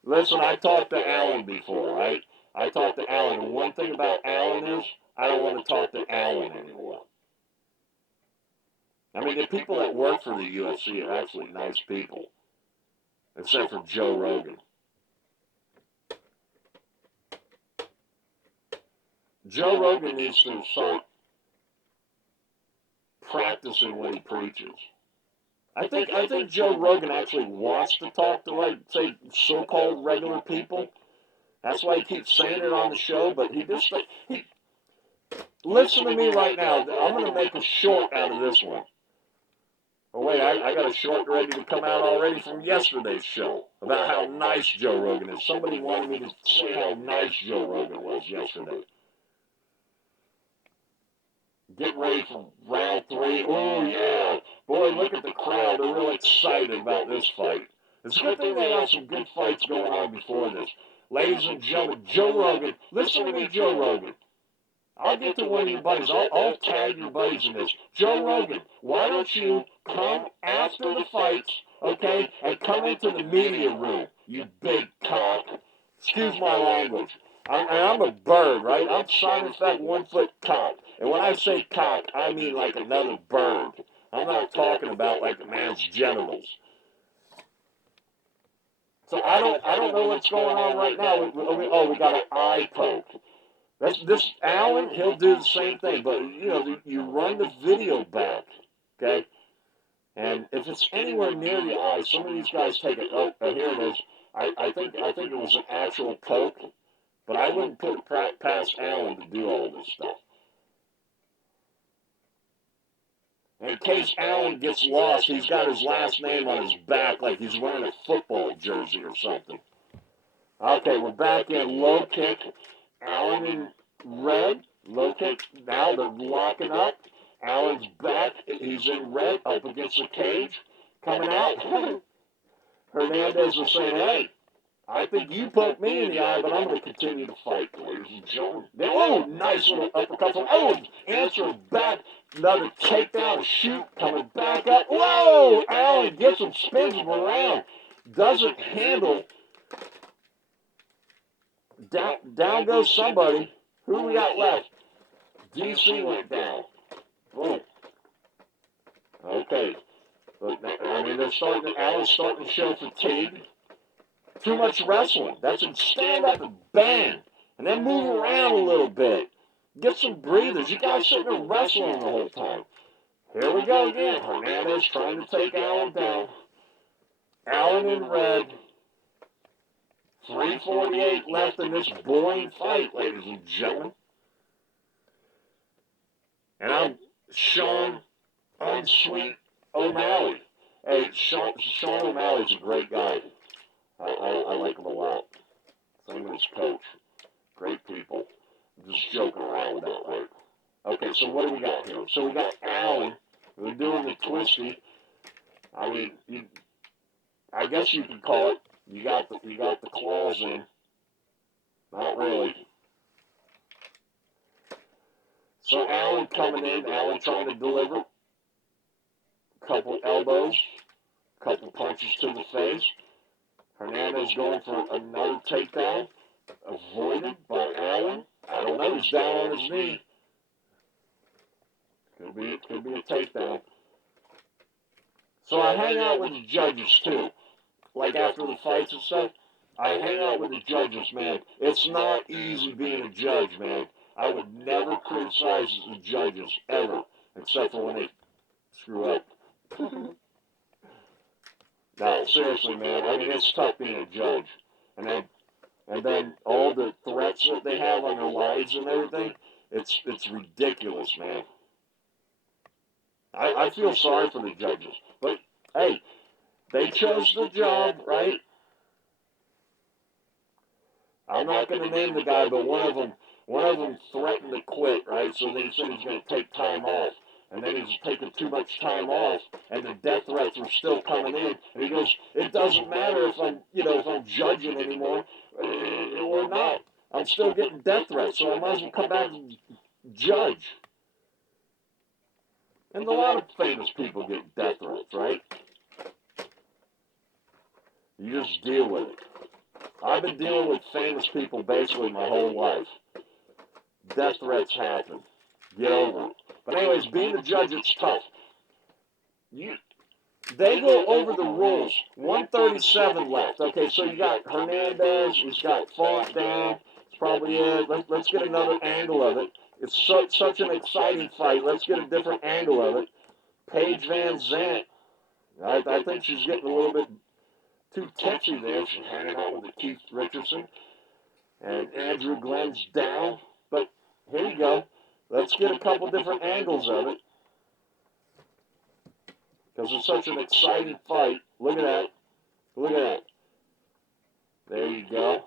listen, I talked to Allen before, right? I talked to Allen, and one thing about Allen is I don't want to talk to Allen anymore. I mean, the people that work for the UFC are actually nice people, except for Joe Rogan. Joe Rogan needs to start practicing what he preaches. I think Joe Rogan actually wants to talk to, like, say, so-called regular people. That's why he keeps saying it on the show, but listen to me right now. I'm going to make a short out of this one. Oh, wait, I got a short ready to come out already from yesterday's show about how nice Joe Rogan is. Somebody wanted me to say how nice Joe Rogan was yesterday. Getting ready for round 3. Oh, yeah. Boy, look at the crowd. They're real excited about this fight. It's a good thing they have some good fights going on before this. Ladies and gentlemen, Joe Rogan. Listen to me, Joe Rogan. I'll get to one of your buddies. I'll tag your buddies in this. Joe Rogan, why don't you come after the fights, okay, and come into the media room, you big cock. Excuse my language. I'm a bird, right? I'm Simon Fett, 1 foot cock. And when I say cock, I mean like another bird. I'm not talking about like a man's genitals. So I don't know what's going on right now. We got an eye poke. This Allen, he'll do the same thing, but you run the video back, okay? And if it's anywhere near the eye, some of these guys take it. Oh, here it is. I think it was an actual poke, but I wouldn't put it past Allen to do all this stuff. In case Allen gets lost, he's got his last name on his back like he's wearing a football jersey or something. Okay, we're back in low kick. Allen in red. Low kick. Now they're locking up. Allen's back. He's in red up against the cage. Coming out. Hernandez is saying, hey, I think you poked me in the eye, but I'm going to continue to fight, ladies and gentlemen. Oh, nice little uppercut. Oh, answers back. Another takedown, shoot, coming back up. Whoa! Allen gets him, spins him around. Doesn't handle. Down goes somebody. Who we got left? DC went down. Boom. Okay. But, I mean, Allen's starting to show fatigue. Too much wrestling. That's it. Stand up and bang. And then move around a little bit. Get some breathers. You guys sitting there wrestling the whole time. Here we go again. Hernandez trying to take Allen down. Allen in red. 3:48 left in this boring fight, ladies and gentlemen. And I'm Sean Unsweet O'Malley. Hey, Sean O'Malley's a great guy. I like him a lot. Same with his coach. Great people. I'm just joking around with that, right? Okay, so what do we got here? So we got Allen. We're doing the twisty. I mean, I guess you could call it. You got the claws in. Not really. So Allen coming in. Allen trying to deliver. Couple elbows. Couple punches to the face. Hernandez going for another takedown. Avoided by Allen. I don't know. He's down on his knee. Could be a takedown. So I hang out with the judges too. Like after the fights and stuff, I hang out with the judges, man. It's not easy being a judge, man. I would never criticize the judges, ever. Except for when they screw up. No, seriously, man. I mean, it's tough being a judge. And then all the threats that they have on their lives and everything, it's ridiculous, man. I feel sorry for the judges. But Hey, they chose the job, right? I'm not going to name the guy, but one of them threatened to quit, right? So they said he's going to take time off. And then he's taking too much time off, and the death threats were still coming in. And he goes, it doesn't matter if I'm judging anymore or not. I'm still getting death threats, so I might as well come back and judge. And a lot of famous people get death threats, right? You just deal with it. I've been dealing with famous people basically my whole life. Death threats happen. Get over it. But anyways, being a judge, it's tough. They go over the rules. 137 left. Okay, so you got Hernandez. He's got Font down. That's probably it. Let's get another angle of it. It's such an exciting fight. Let's get a different angle of it. Paige Van Zandt. I think she's getting a little bit too tipsy there. She's hanging out with the Keith Richardson. And Andrew Glenn's down. But here you go. Let's get a couple different angles of it. Because it's such an exciting fight. Look at that. Look at that. There you go.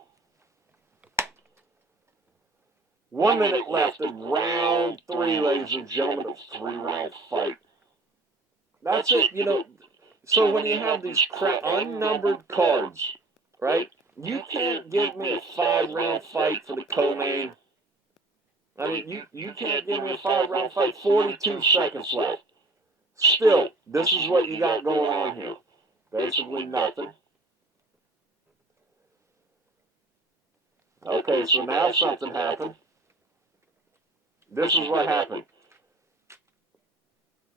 1 minute left in round 3, ladies and gentlemen, a 3-round fight. That's it, So when you have these unnumbered cards, right, you can't give me a 5-round fight for the co-main. I mean, you can't give me a 5-round fight, 42 seconds left. Still, this is what you got going on here. Basically nothing. Okay, so now something happened. This is what happened.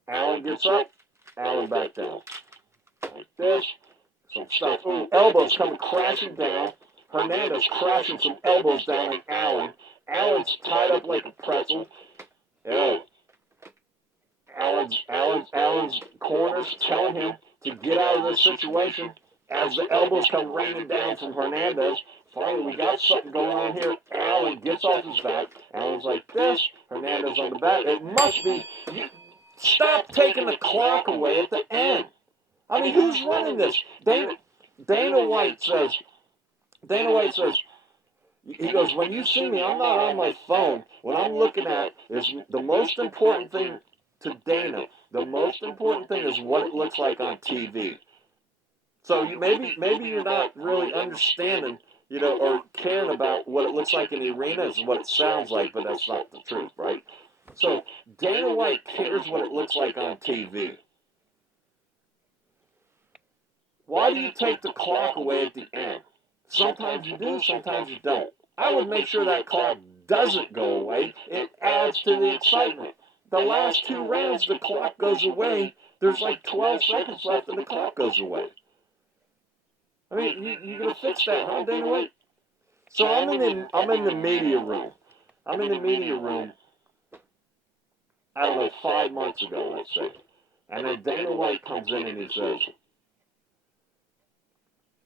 Allen gets up, Allen back down. Like this. Some stuff. Ooh, elbows coming crashing down. Hernandez crashing some elbows down on Allen. Allen's tied up like a pretzel. Yeah. Allen's corners telling him to get out of this situation as the elbows come raining down from Hernandez. Finally, we got something going on here. Allen gets off his back. Allen's like this. Hernandez on the back. It must be. Stop taking the clock away at the end. I mean, who's running this? Dana White says, he goes, when you see me, I'm not on my phone. What I'm looking at is the most important thing to Dana. The most important thing is what it looks like on TV. So maybe you're not really understanding, or caring about what it looks like in the arena is what it sounds like, but that's not the truth, right? So Dana White cares what it looks like on TV. Why do you take the clock away at the end? Sometimes you do, sometimes you don't. I would make sure that clock doesn't go away. It adds to the excitement. The last 2 rounds, the clock goes away. There's like 12 seconds left and the clock goes away. I mean, you're going to fix that, huh, Dana White? So I'm in the media room. I'm in the media room, I don't know, 5 months ago, let's say. And then Dana White comes in and he says,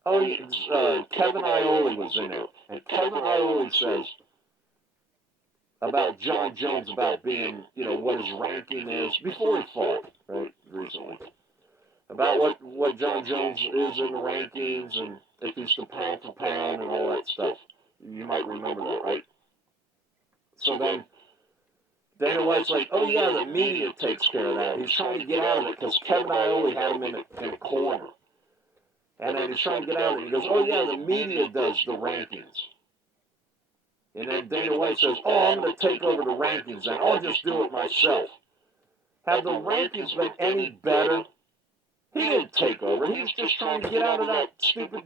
Kevin Iole was in there. And Kevin Iole says about John Jones, about being, what his ranking is, before he fought, right, recently. About what John Jones is in the rankings and if he's the pound for pound and all that stuff. You might remember that, right? So then Dana White's like, oh yeah, the media takes care of that. He's trying to get out of it because Kevin Iole had him in a corner. And then he's trying to get out of it. He goes, oh yeah, the media does the rankings. And then Dana White says, oh, I'm going to take over the rankings and I'll just do it myself. Have the rankings been any better? He didn't take over. He was just trying to get out of that stupid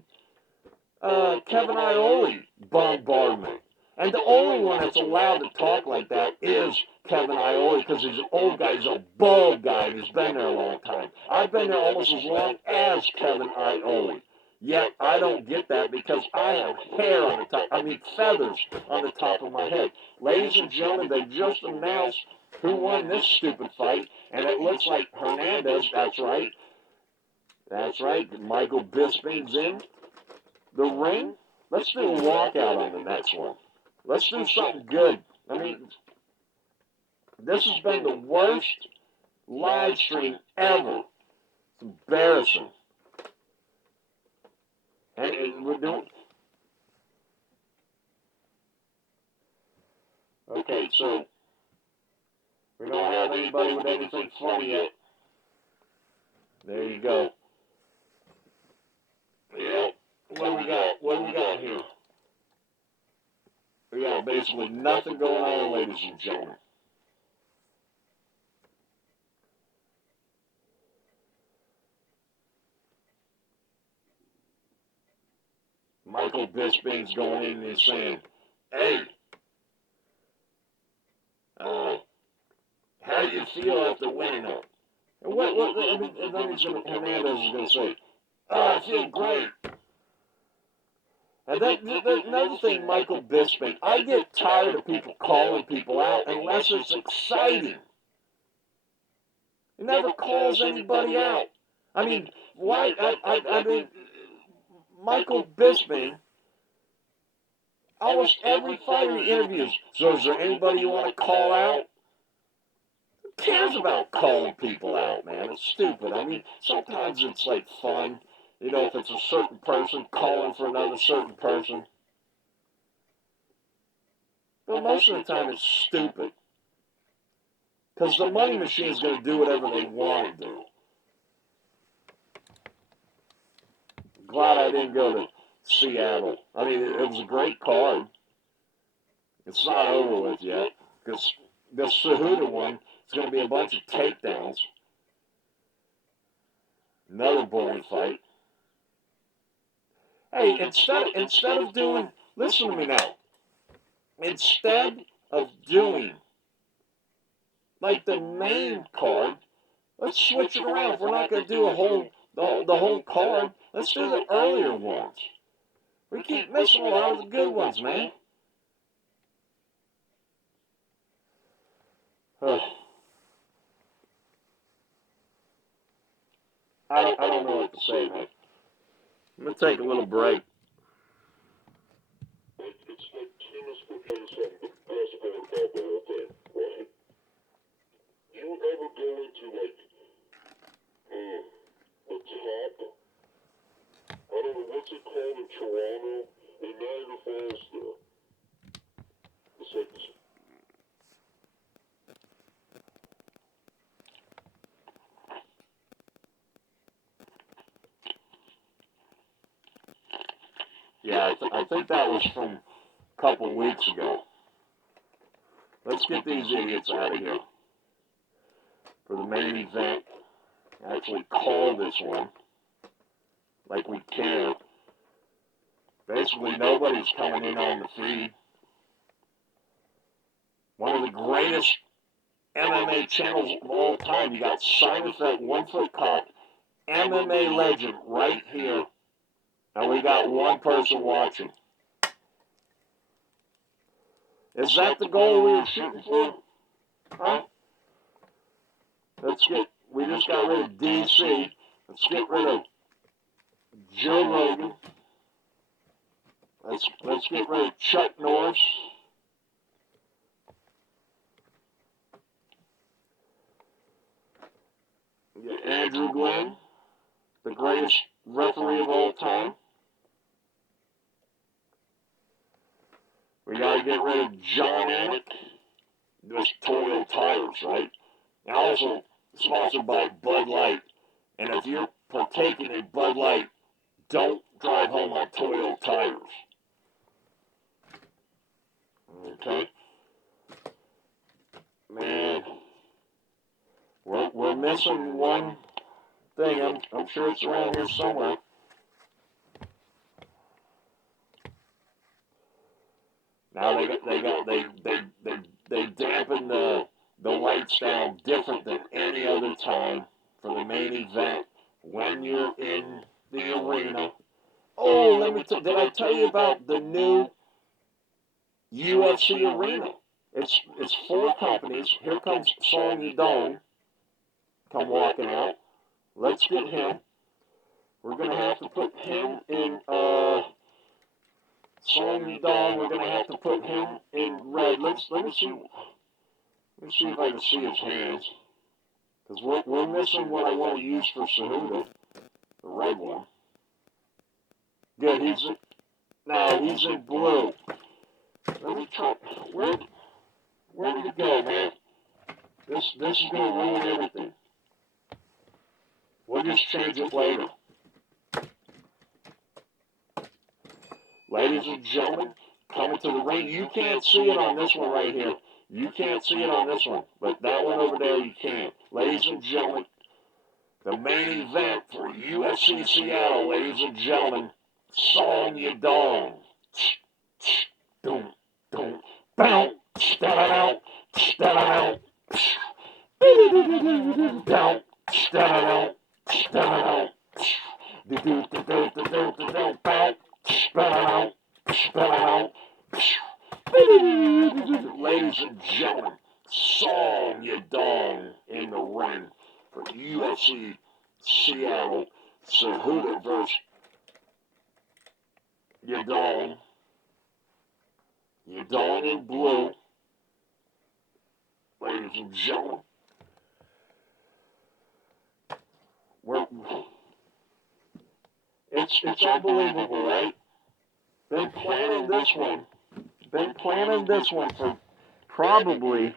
Kevin Iole bombardment. And the only one that's allowed to talk like that is Kevin Iole because he's an old guy. He's a bald guy and he's been there a long time. I've been there almost as long as Kevin Iole. Yet I don't get that because I have hair on the top. I mean, feathers on the top of my head. Ladies and gentlemen, they just announced who won this stupid fight. And it looks like Hernandez, that's right. That's right. Michael Bisping's in the ring. Let's do a walkout on the next one. Let's do something good. I mean, this has been the worst live stream ever It's embarrassing. And we're doing... Okay, so we don't have anybody with anything funny yet. There you go. Yeah. What do we got? What do we got here? We got basically nothing going on, ladies and gentlemen. Michael Bisping's going in and he's saying, hey, how do you feel after winning that? And and then Hernandez is going to say, oh, I feel great. And then another thing, Michael Bisping, I get tired of people calling people out unless it's exciting. He never calls anybody out. I mean, why? I mean, Michael Bisping, almost every fighter he interviews. So is there anybody you want to call out? Who cares about calling people out, man? It's stupid. I mean, sometimes it's like fun. You know, if it's a certain person calling for another certain person. But most of the time it's stupid. Because the money machine is going to do whatever they want to do. Glad I didn't go to Seattle. I mean, it was a great card. It's not over with yet. Because this Cejudo one is going to be a bunch of takedowns. Another boring fight. Hey, instead of doing, listen to me now. Instead of doing like the main card, let's switch it around. If we're not going to do the whole card, let's do the earlier ones. We keep missing a lot of the good ones, man. I don't know what to say, man. I'm going to take a little break. It's like tennis because the basketball and the whole thing, right? You ever go into like the top? I don't know what's it called in Toronto, in Niagara Falls there. It's like this. Yeah, I think that was from a couple weeks ago. Let's get these idiots out of here. For the main event, actually call this one. Like we care. Basically, nobody's coming in on the feed. One of the greatest MMA channels of all time. You got Simon FECK, 1 foot cock, MMA legend right here. And we got one person watching. Is that the goal we were shooting for? Huh? We just got rid of DC. Let's get rid of Joe Rogan. Let's get rid of Chuck Norris. Andrew Glenn, the greatest referee of all time. We got to get rid of John Anik. This Toyo Tires, right? And also sponsored by Bud Light. And if you're partaking in Bud Light, don't drive home on Toyo Tires. Okay? Man, we're missing one thing. I'm sure it's around here somewhere. Now they dampen the lights down different than any other time for the main event when you're in the arena. Oh, did I tell you about the new UFC arena? It's 4 companies. Here comes Song Yudong. Come walking out. Let's get him. We're gonna have to put him in Song Yudong. We're gonna have to put him in red. Let me see if I can see his hands. Because we're missing what I want to use for Cejudo, the red one. Good, he's in blue. Let me try. Where did it go, man? This is going to ruin everything. We'll just change it later. Ladies and gentlemen, coming to the ring. You can't see it on this one right here. You can't see it on this one, but that one over there you can. Ladies and gentlemen, the main event for UFC Seattle, ladies and gentlemen, Song Yadong. Doom, doom, bow, da-da-dow, da-da-dow, down, da-da-dow, da-da-dow, do-do-do-do-do-do-do, bow, da-da-dow, da-da-dow. Ladies and gentlemen, Song Yadong in the ring for UFC Seattle. Cejudo versus Yadong. Yadong in blue. Ladies and gentlemen, it's unbelievable, right? Been planning this one for probably,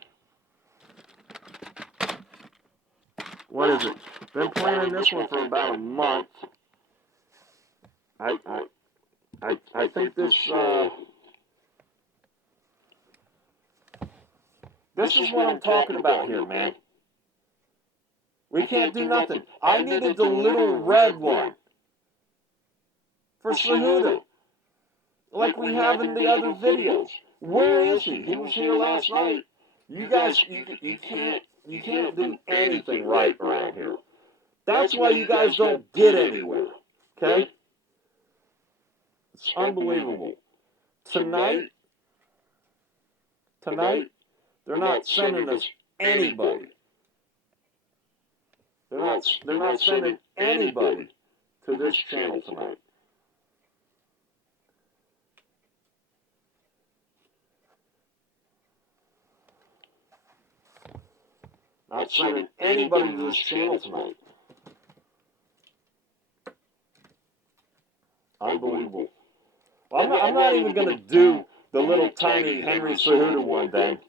what is it? Been planning this one for about a month. I think this is what I'm talking about here, man. We can't do nothing. I needed the little red one for Cejudo, like we have in the other videos. Where is he? He was here last night. You guys, you can't do anything right around here. That's why you guys don't get anywhere. Okay? It's unbelievable. Tonight, they're not sending us anybody. They're not sending anybody to this channel tonight. Not sending anybody to this channel tonight. Unbelievable. Well, I'm not even going to do the little tiny Henry Cejudo one then.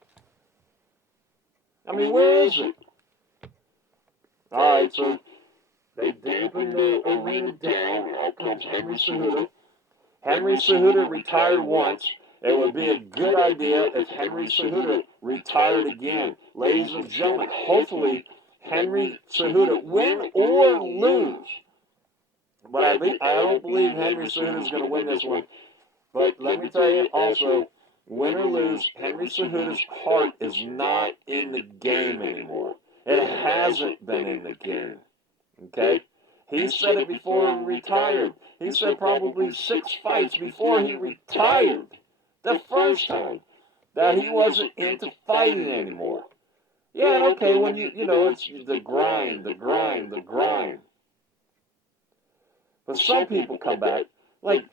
I mean, where is it? All right, so they dampened the arena down. Out comes Henry Cejudo. Henry Cejudo retired once. It would be a good idea if Henry Cejudo retired again. Ladies and gentlemen, hopefully Henry Cejudo win or lose. But I don't believe Henry Cejudo is going to win this one. But let me tell you also, win or lose, Henry Cejudo's heart is not in the game anymore. It hasn't been in the game. Okay? He said it before he retired. He said probably 6 fights before he retired, the first time, that he wasn't into fighting anymore. Yeah, okay, when you know, it's the grind. But some people come back, like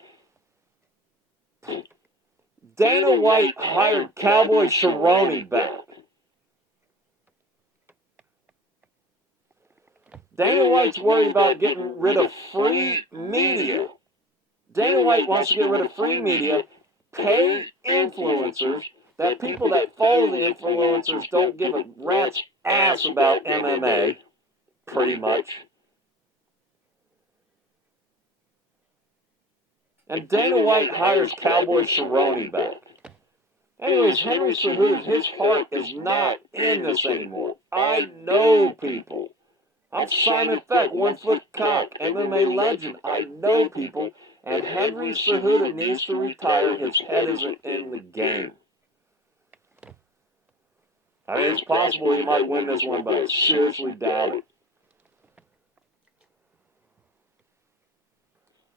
Dana White hired Cowboy Cerrone back. Dana White's worried about getting rid of free media. Dana White wants to get rid of free media, pay influencers, that people that follow the influencers don't give a rat's ass about MMA, pretty much. And Dana White hires Cowboy Cerrone back. Anyways, Henry Cejudo, his heart is not in this anymore. I know people. I'm Simon FECK, 1 foot cock, MMA legend. I know people. And Henry Cejudo needs to retire. His head isn't in the game. I mean, it's possible he might win this one, but I seriously doubt it.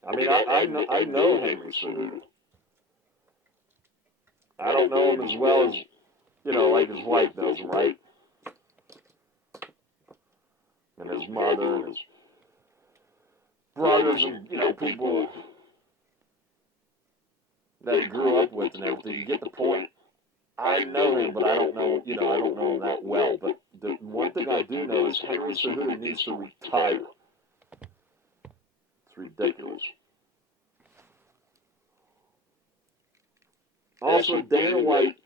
I mean, I know Henry Cejudo. I don't know him as well as, like his wife does him, right? And his mother and his brothers and, people that he grew up with and everything. You get the point? I know him, but I don't know, I don't know him that well. But the one thing I do know is Henry Cejudo needs to retire. It's ridiculous. Also, Dana White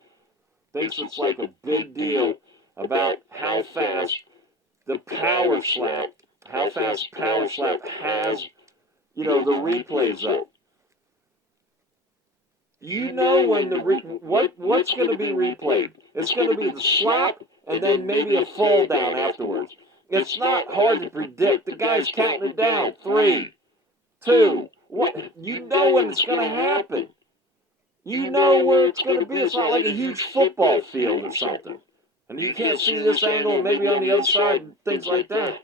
thinks it's like a big deal about how fast the power slap, how fast power slap has, the replays up. You know when what's going to be replayed. It's going to be the slap and then maybe a fall down afterwards. It's not hard to predict. The guy's counting it down. 3, 2, what? You know when it's going to happen. You know where it's going to be. It's not like a huge football field or something. And you can't see this angle and maybe on the other side and things like that.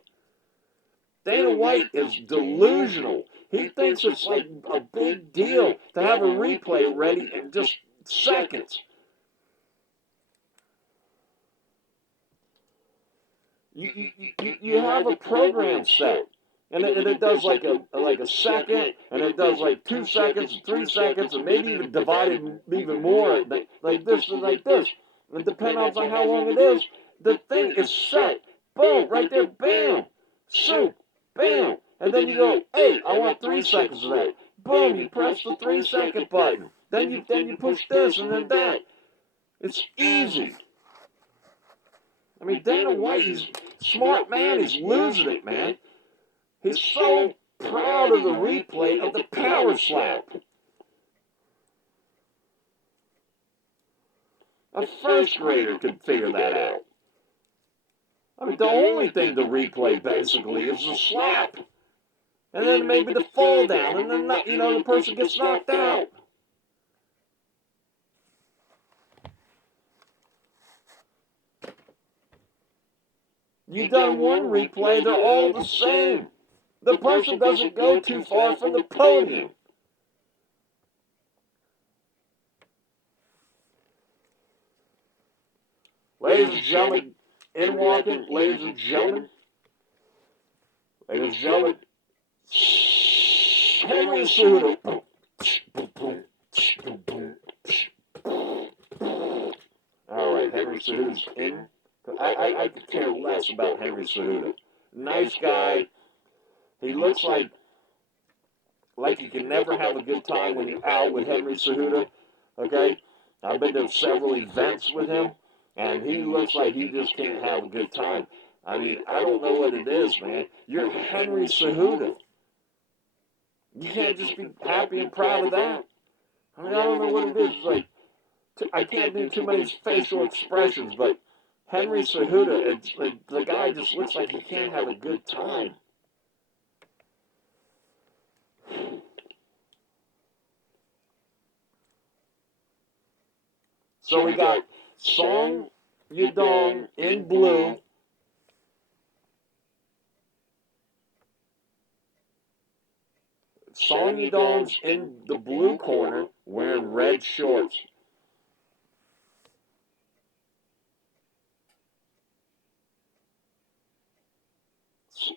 Dana White is delusional. He thinks it's like a big deal to have a replay ready in just seconds. You have a program set, and it does like a second, and it does like 2 seconds, 3 seconds, and maybe even divided even more, like this and like this. And depending on how long it is, the thing is set. Boom, right there, bam, shoot, bam. And then you go, hey, I want 3 seconds of that. Boom, you press the 3-second button. Then you push this and then that. It's easy. I mean, Dana White, he's a smart man. He's losing it, man. He's so proud of the replay of the power slap. A first grader could figure that out. I mean, the only thing to replay, basically, is the slap. And then maybe the fall down, and then, the person gets knocked out. You've done one replay, they're all the same. The person doesn't go too far from the podium. Ladies and gentlemen, in walking, ladies and gentlemen, Henry Cejudo. All right, Henry Cejudo's in. I could care less about Henry Cejudo. Nice guy. He looks like you can never have a good time when you're out with Henry Cejudo. Okay? I've been to several events with him, and he looks like he just can't have a good time. I mean, I don't know what it is, man. You're Henry Cejudo. You can't just be happy and proud of that. I mean, I don't know what it is. It's like, I can't do too many facial expressions, but Henry Cejudo, the guy just looks like he can't have a good time. So we got Song Yadong in blue. Song Yadong's in the blue corner wearing red shorts.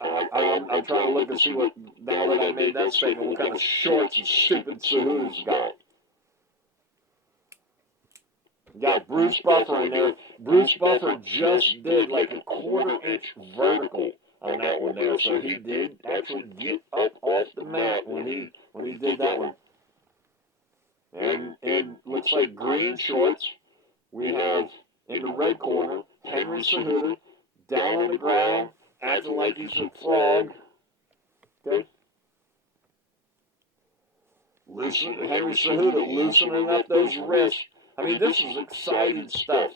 I'm trying to look and see what, now that I made that statement, what kind of shorts and stupid Cejudo's got. Got Bruce Buffer in there. Bruce Buffer just did like a 1/4 inch vertical on that one there. So he did actually get up off the mat when he did that one. And looks like green shorts. We have in the red corner Henry Cejudo down on the ground, acting like he's a frog. Okay. Henry Cejudo loosening up those wrists. I mean, this is exciting stuff.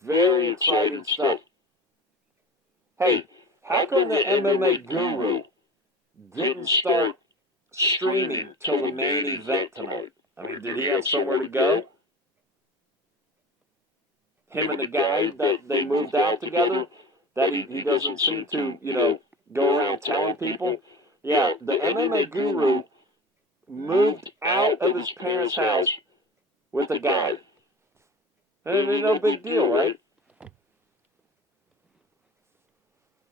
Very exciting stuff. Hey, how come the MMA Guru didn't start streaming till the main event tonight? I mean, did he have somewhere to go? Him and the guy that they moved out together, that he doesn't seem to, go around telling people. Yeah, the MMA Guru moved out of his parents' house with a guy. And it's no big deal, right?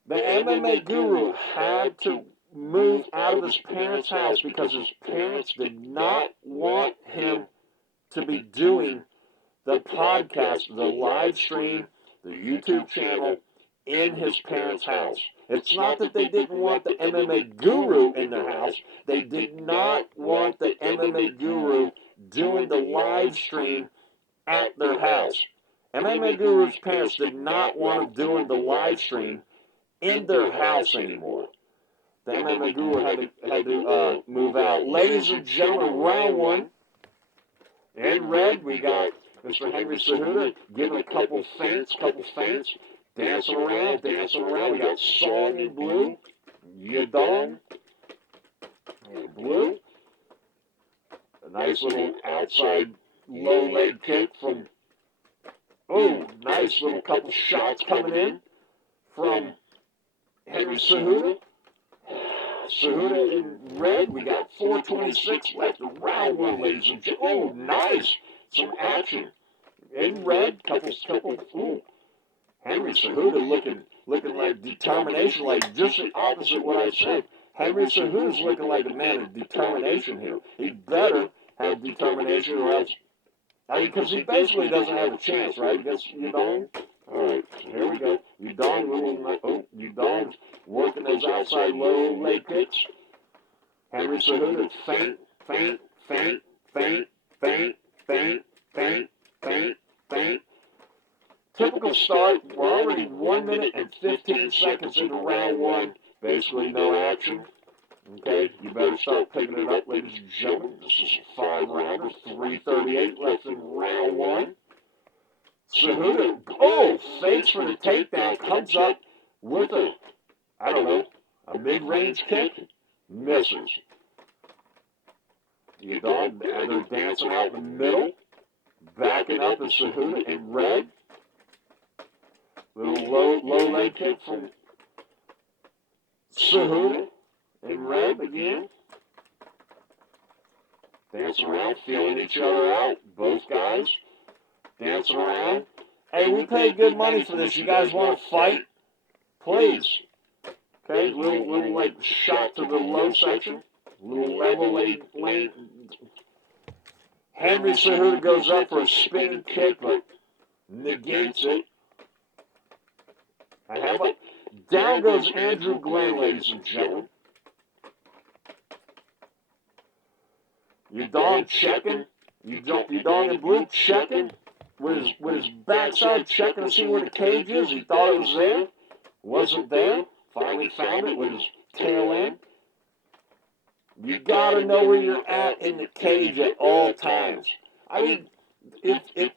The MMA Guru had to move out of his parents' house because his parents did not want him to be doing the podcast, the live stream, the YouTube channel in his parents' house. It's not that they didn't want the MMA guru in their house. They did not want the MMA guru doing the live stream at their house. MMA guru's parents did not want him doing the live stream in their house anymore. The MMA guru had to move out. Ladies and gentlemen, round one. In red, we got Mr. Henry Cejudo giving a couple feints, dancing around. We got Song in blue, Yadong in blue. A nice little outside low leg kick from, oh, nice little couple shots coming in from Henry Cejudo. Cejudo in red, we got 4:26 left in round one, ladies and gentlemen. Oh, nice. Some action. In red, couple, ooh. Henry Cejudo looking like determination, like just the opposite of what I said. Henry Cejudo's looking like a man of determination here. He better have determination or else, because he basically doesn't have a chance, right? Against Yudong. All right, so here we go. Yudong's working those outside low leg kicks. Henry Cejudo, feint. Typical start. We're already 1 minute and 15 seconds into round one. Basically no action. Okay, you better start picking it up, ladies and gentlemen. This is a 5-rounder, 3:38 left in round one. Cejudo, oh, fakes for the takedown, comes up with a mid-range kick, misses. Yadong, they're dancing out in the middle, backing up is Cejudo in red. Little low leg kick from Cejudo in red again. Dancing around, feeling each other out. Both guys dancing around. Hey, we paid good money for this. You guys want to fight? Please. Okay, little like shot to the low section. Little level lane. Henry Cejudo goes up for a spinning kick, but negates it. Down goes Andrew Glenn, ladies and gentlemen. Yudong checking. Yudong in blue checking. With his backside checking to see where the cage is. He thought it was there. Wasn't there. Finally found it with his tail end. You got to know where you're at in the cage at all times. I mean, if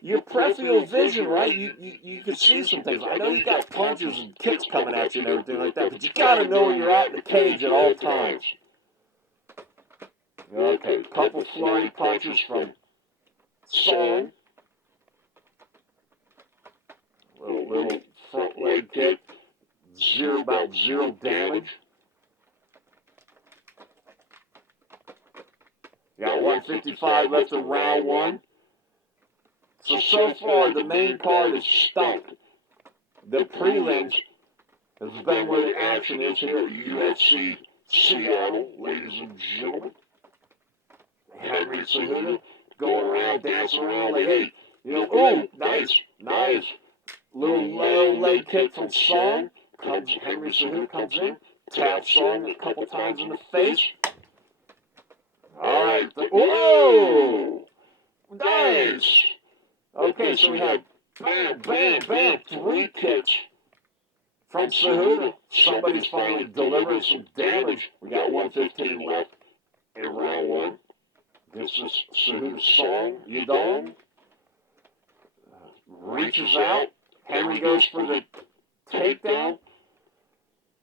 your peripheral vision, right, you can see some things. I know you got punches and kicks coming at you and everything like that, but you got to know where you're at in the cage at all times. Okay, couple flurry punches from Song. Little front leg kick. About zero damage. Got 155 left in round one. So far, the main card is stumped. The prelims has been where the action is here at UFC Seattle, ladies and gentlemen. Henry Cejudo going around, dancing around like, hey, oh, nice. Little low leg kick from Song. Henry Cejudo comes in, taps Song a couple times in the face. All right. Whoa! Nice! Okay, so we had bam, 3 kicks from Cejudo. Somebody's finally delivering some damage. We got 1:15 left in round one. This is Cejudo's Song. Yudong reaches out. Henry goes for the takedown.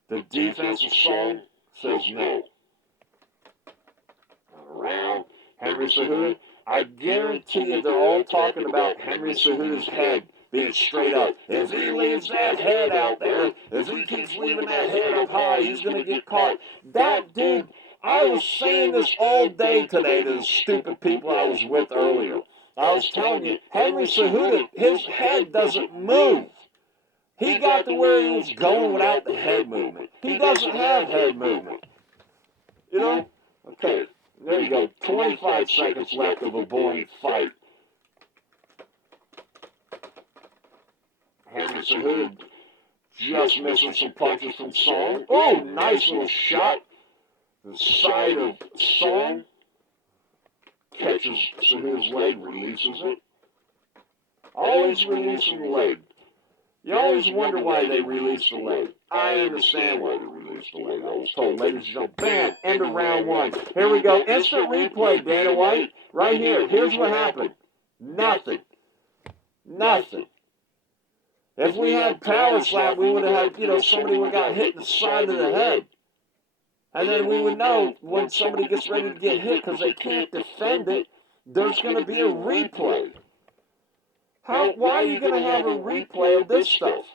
The defensive Song says no. Around Henry Cejudo. I guarantee you they're all talking about Henry Cejudo's head being straight up. If he leaves that head out there, if he keeps leaving that head up high, he's going to get caught. That dude, I was saying this all day today to the stupid people I was with earlier. I was telling you, Henry Cejudo, his head doesn't move. He got to where he was going without the head movement. He doesn't have head movement. You know? Okay, there you go. 25 seconds left of a boring fight. Henry Cejudo just missing some punches from Song. Oh, nice little shot. The side of Song. Catches Cejudo's leg, releases it. Always releasing the leg. You always wonder why they release the leg. I understand why they release the leg. I was told, ladies and gentlemen, bam, end of round one. Here we go. Instant replay, Dana White. Right here. Here's what happened. Nothing. Nothing. If we had power slap, we would have had, somebody would have got hit in the side of the head. And then we would know when somebody gets ready to get hit because they can't defend it, there's going to be a replay. Why are you going to have a replay of this stuff?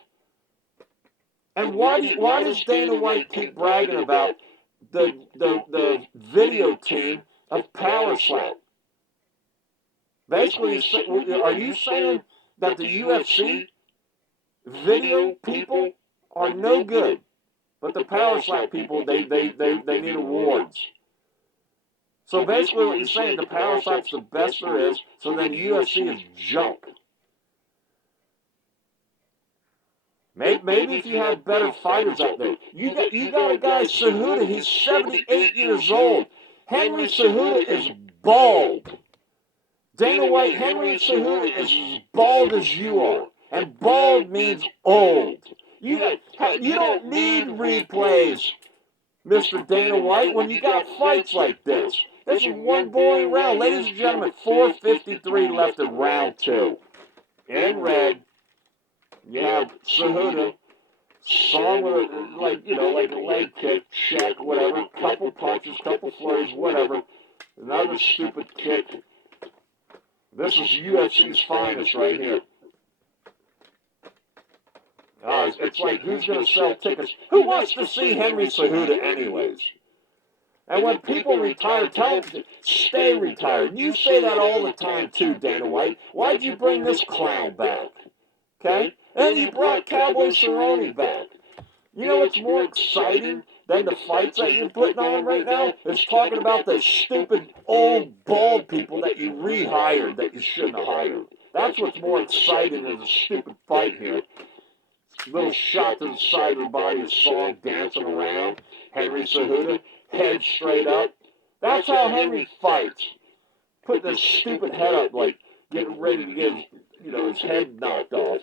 And why does Dana White keep bragging about the video team of Power Slap? Basically, are you saying that the UFC video people are no good, but the Power Slap people, they need awards? So basically what you're saying, the Power Slap's the best there is, so then UFC is junk. Maybe if you have better fighters out there. You got a guy, Cejudo, he's 78 years old. Henry Cejudo is bald. Dana White, Henry Cejudo is as bald as you are. And bald means old. You don't need replays, Mr. Dana White, when you got fights like this. This is one boring round. Ladies and gentlemen, 4:53 left in round two. In red, you have Cejudo, Song with like a leg kick, check, whatever, couple punches, couple flurries, whatever. Another stupid kick. This is UFC's finest right here. It's like, who's going to sell tickets? Who wants to see Henry Cejudo anyways? And when people retire, tell them to stay retired. You say that all the time too, Dana White. Why'd you bring this clown back? Okay? And you brought Cowboy Cerrone back. You know what's more exciting than the fights that you're putting on right now? Is talking about the stupid old bald people that you rehired that you shouldn't have hired. That's what's more exciting than the stupid fight here. Little shot to the side of the body of Song dancing around. Henry Cejudo, head straight up. That's how Henry fights. Put this stupid head up like getting ready to get his head knocked off.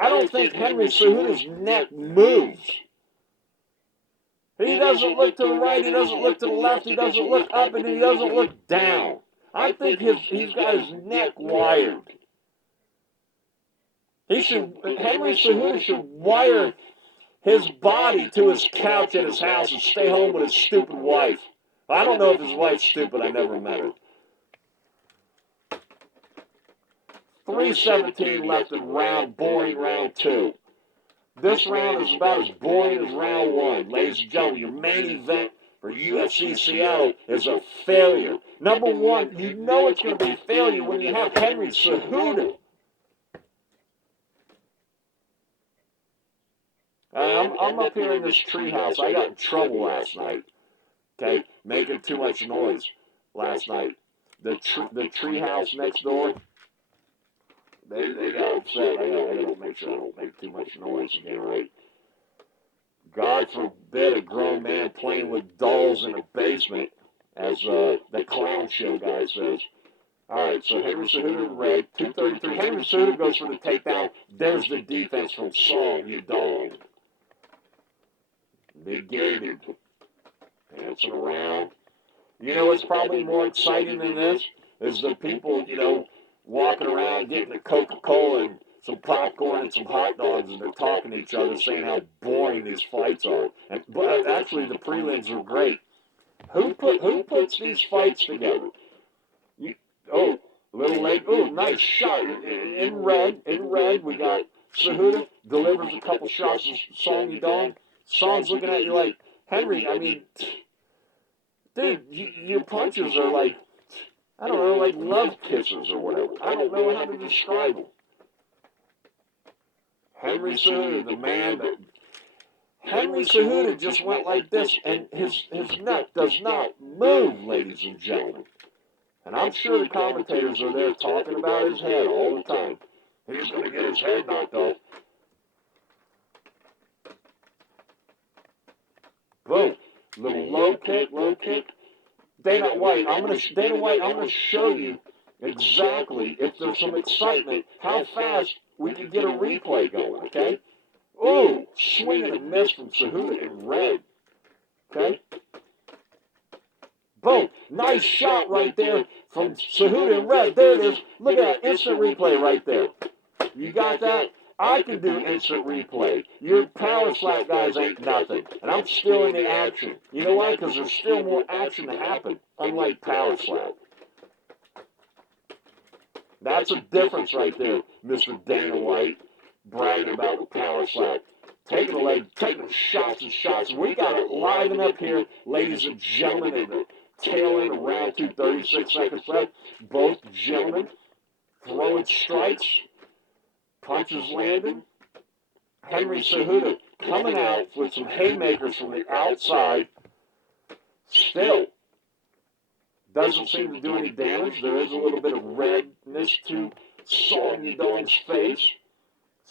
I don't think Henry Cejudo's neck moves. He doesn't look to the right, he doesn't look to the left, he doesn't look up, and he doesn't look down. I think he's got his neck wired. Henry Cejudo should wire his body to his couch at his house and stay home with his stupid wife. I don't know if his wife's stupid, I never met her. 3:17 left in boring round two. This round is about as boring as round one. Ladies and gentlemen, your main event for UFC Seattle is a failure. Number one, you know it's going to be a failure when you have Henry Cejudo. I'm up here in this treehouse. I got in trouble last night. Okay, making too much noise last night. The treehouse next door, they got upset. I gotta make sure I don't make too much noise again, right? God forbid a grown man playing with dolls in a basement, as the clown show guy says. All right, so Henry Cejudo in red, 233. Henry Cejudo goes for the takedown. There's the defense from Song, you dog. Negated. Dancing around. You know what's probably more exciting than this? Is the people, walking around getting a Coca-Cola and some popcorn and some hot dogs, and they're talking to each other saying how boring these fights are. But actually, the prelims are great. Who puts these fights together? Little leg. Oh, nice shot. In red, we got Cejudo delivers a couple shots to Song Yadong. Song's looking at you like, Henry, I mean, dude, your punches are like, I don't know, like love kisses or whatever. I don't know how to describe them. Henry Cejudo, the man that... Henry Cejudo just went like this, and his neck does not move, ladies and gentlemen. And I'm sure the commentators are there talking about his head all the time. He's going to get his head knocked off. Boom. Little low kick, low kick. Dana White, I'm going to show you exactly, if there's some excitement, how fast we can get a replay going, okay? Ooh, swing and a miss from Cejudo in red. Okay? Boom. Nice shot right there from Cejudo in red. There it is. Look at that. Instant replay right there. You got that? I can do instant replay. Your power slap guys ain't nothing. And I'm still in the action. You know why? Because there's still more action to happen, unlike power slap. That's a difference right there, Mr. Dana White, bragging about the power slap. Taking a leg, taking shots and shots. We got it liven up here, ladies and gentlemen, in the tail end of round 2, 36 seconds left. Both gentlemen throwing strikes, punches landing. Henry Cejudo coming out with some haymakers from the outside. Still doesn't seem to do any damage. There is a little bit of redness to Song Yadong's face.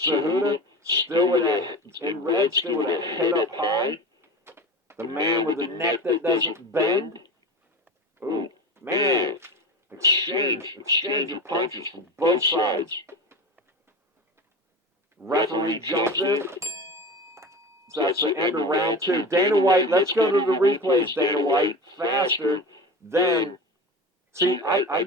Cejudo still with a, in red, still with a head up high. The man with the neck that doesn't bend. Ooh, man. Exchange of punches from both sides. Referee jumps in. So that's the end of round 2. Dana White, let's go to the replays, Dana White. Faster than, see, I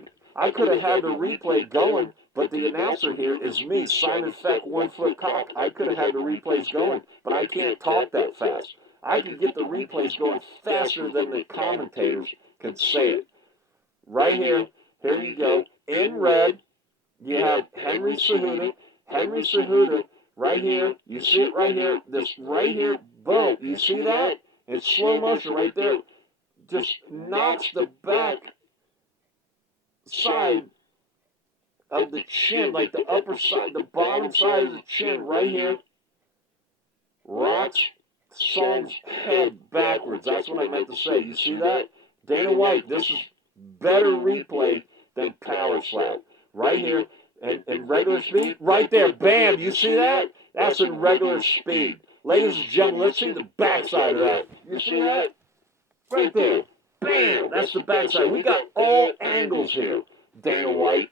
could have had the replay going, but the announcer here is me, Simon FECK, 1 foot cock. I could have had the replays going, but I can't talk that fast. I can get the replays going faster than the commentators can say it. Right here, here you go. In red, you have Henry Cejudo. Henry Cejudo, right here. You see it right here. This right here, boom. You see that? In slow motion right there. Just knocks the back side of the chin, like the upper side, the bottom side of the chin right here. Rocks Song's head backwards. That's what I meant to say. You see that? Dana White, this is better replay than power slap. Right here, in regular speed, right there, bam, you see that? That's in regular speed. Ladies and gentlemen, let's see the backside of that. You see that? Right there, bam, that's the backside. We got all angles here, Dana White.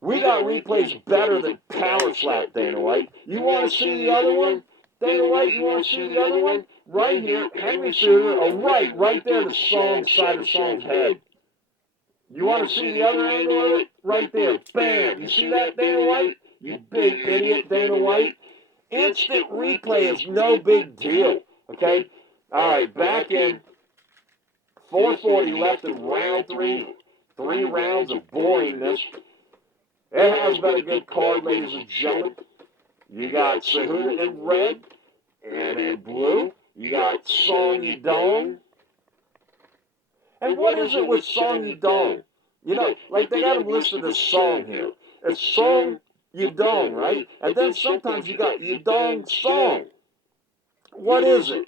We got replays better than power slap, Dana White. You want to see the other one? Dana White, you want to see the other one? Right here, Henry Cejudo, oh, right there, the side of Song's head. You want to see the other angle of it? Right there. Bam. You see that, Dana White? You big idiot, Dana White. Instant replay is no big deal. Okay? All right, back in. 4:40 left in round 3. 3 rounds of boringness. It has been a good card, ladies and gentlemen. You got Cejudo in red and in blue. You got Song Yadong. And what is it with Song Yadong? You know, like they got him listed as Song here. It's Song Yadong, right? And then sometimes you got Yadong Song. What is it?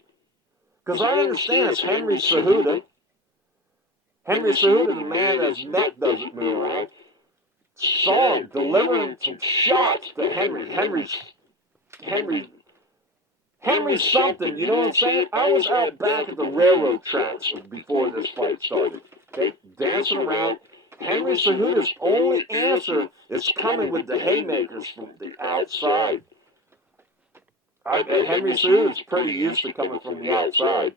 Because I understand it's Henry Cejudo. Henry Cejudo, the man that's neck doesn't move around. Song delivering some shots to Henry. Henry something, you know what I'm saying? I was out back at the railroad tracks before this fight started. Okay, dancing around. Henry Cejudo's only answer is coming with the haymakers from the outside. Henry Cejudo's pretty used to coming from the outside.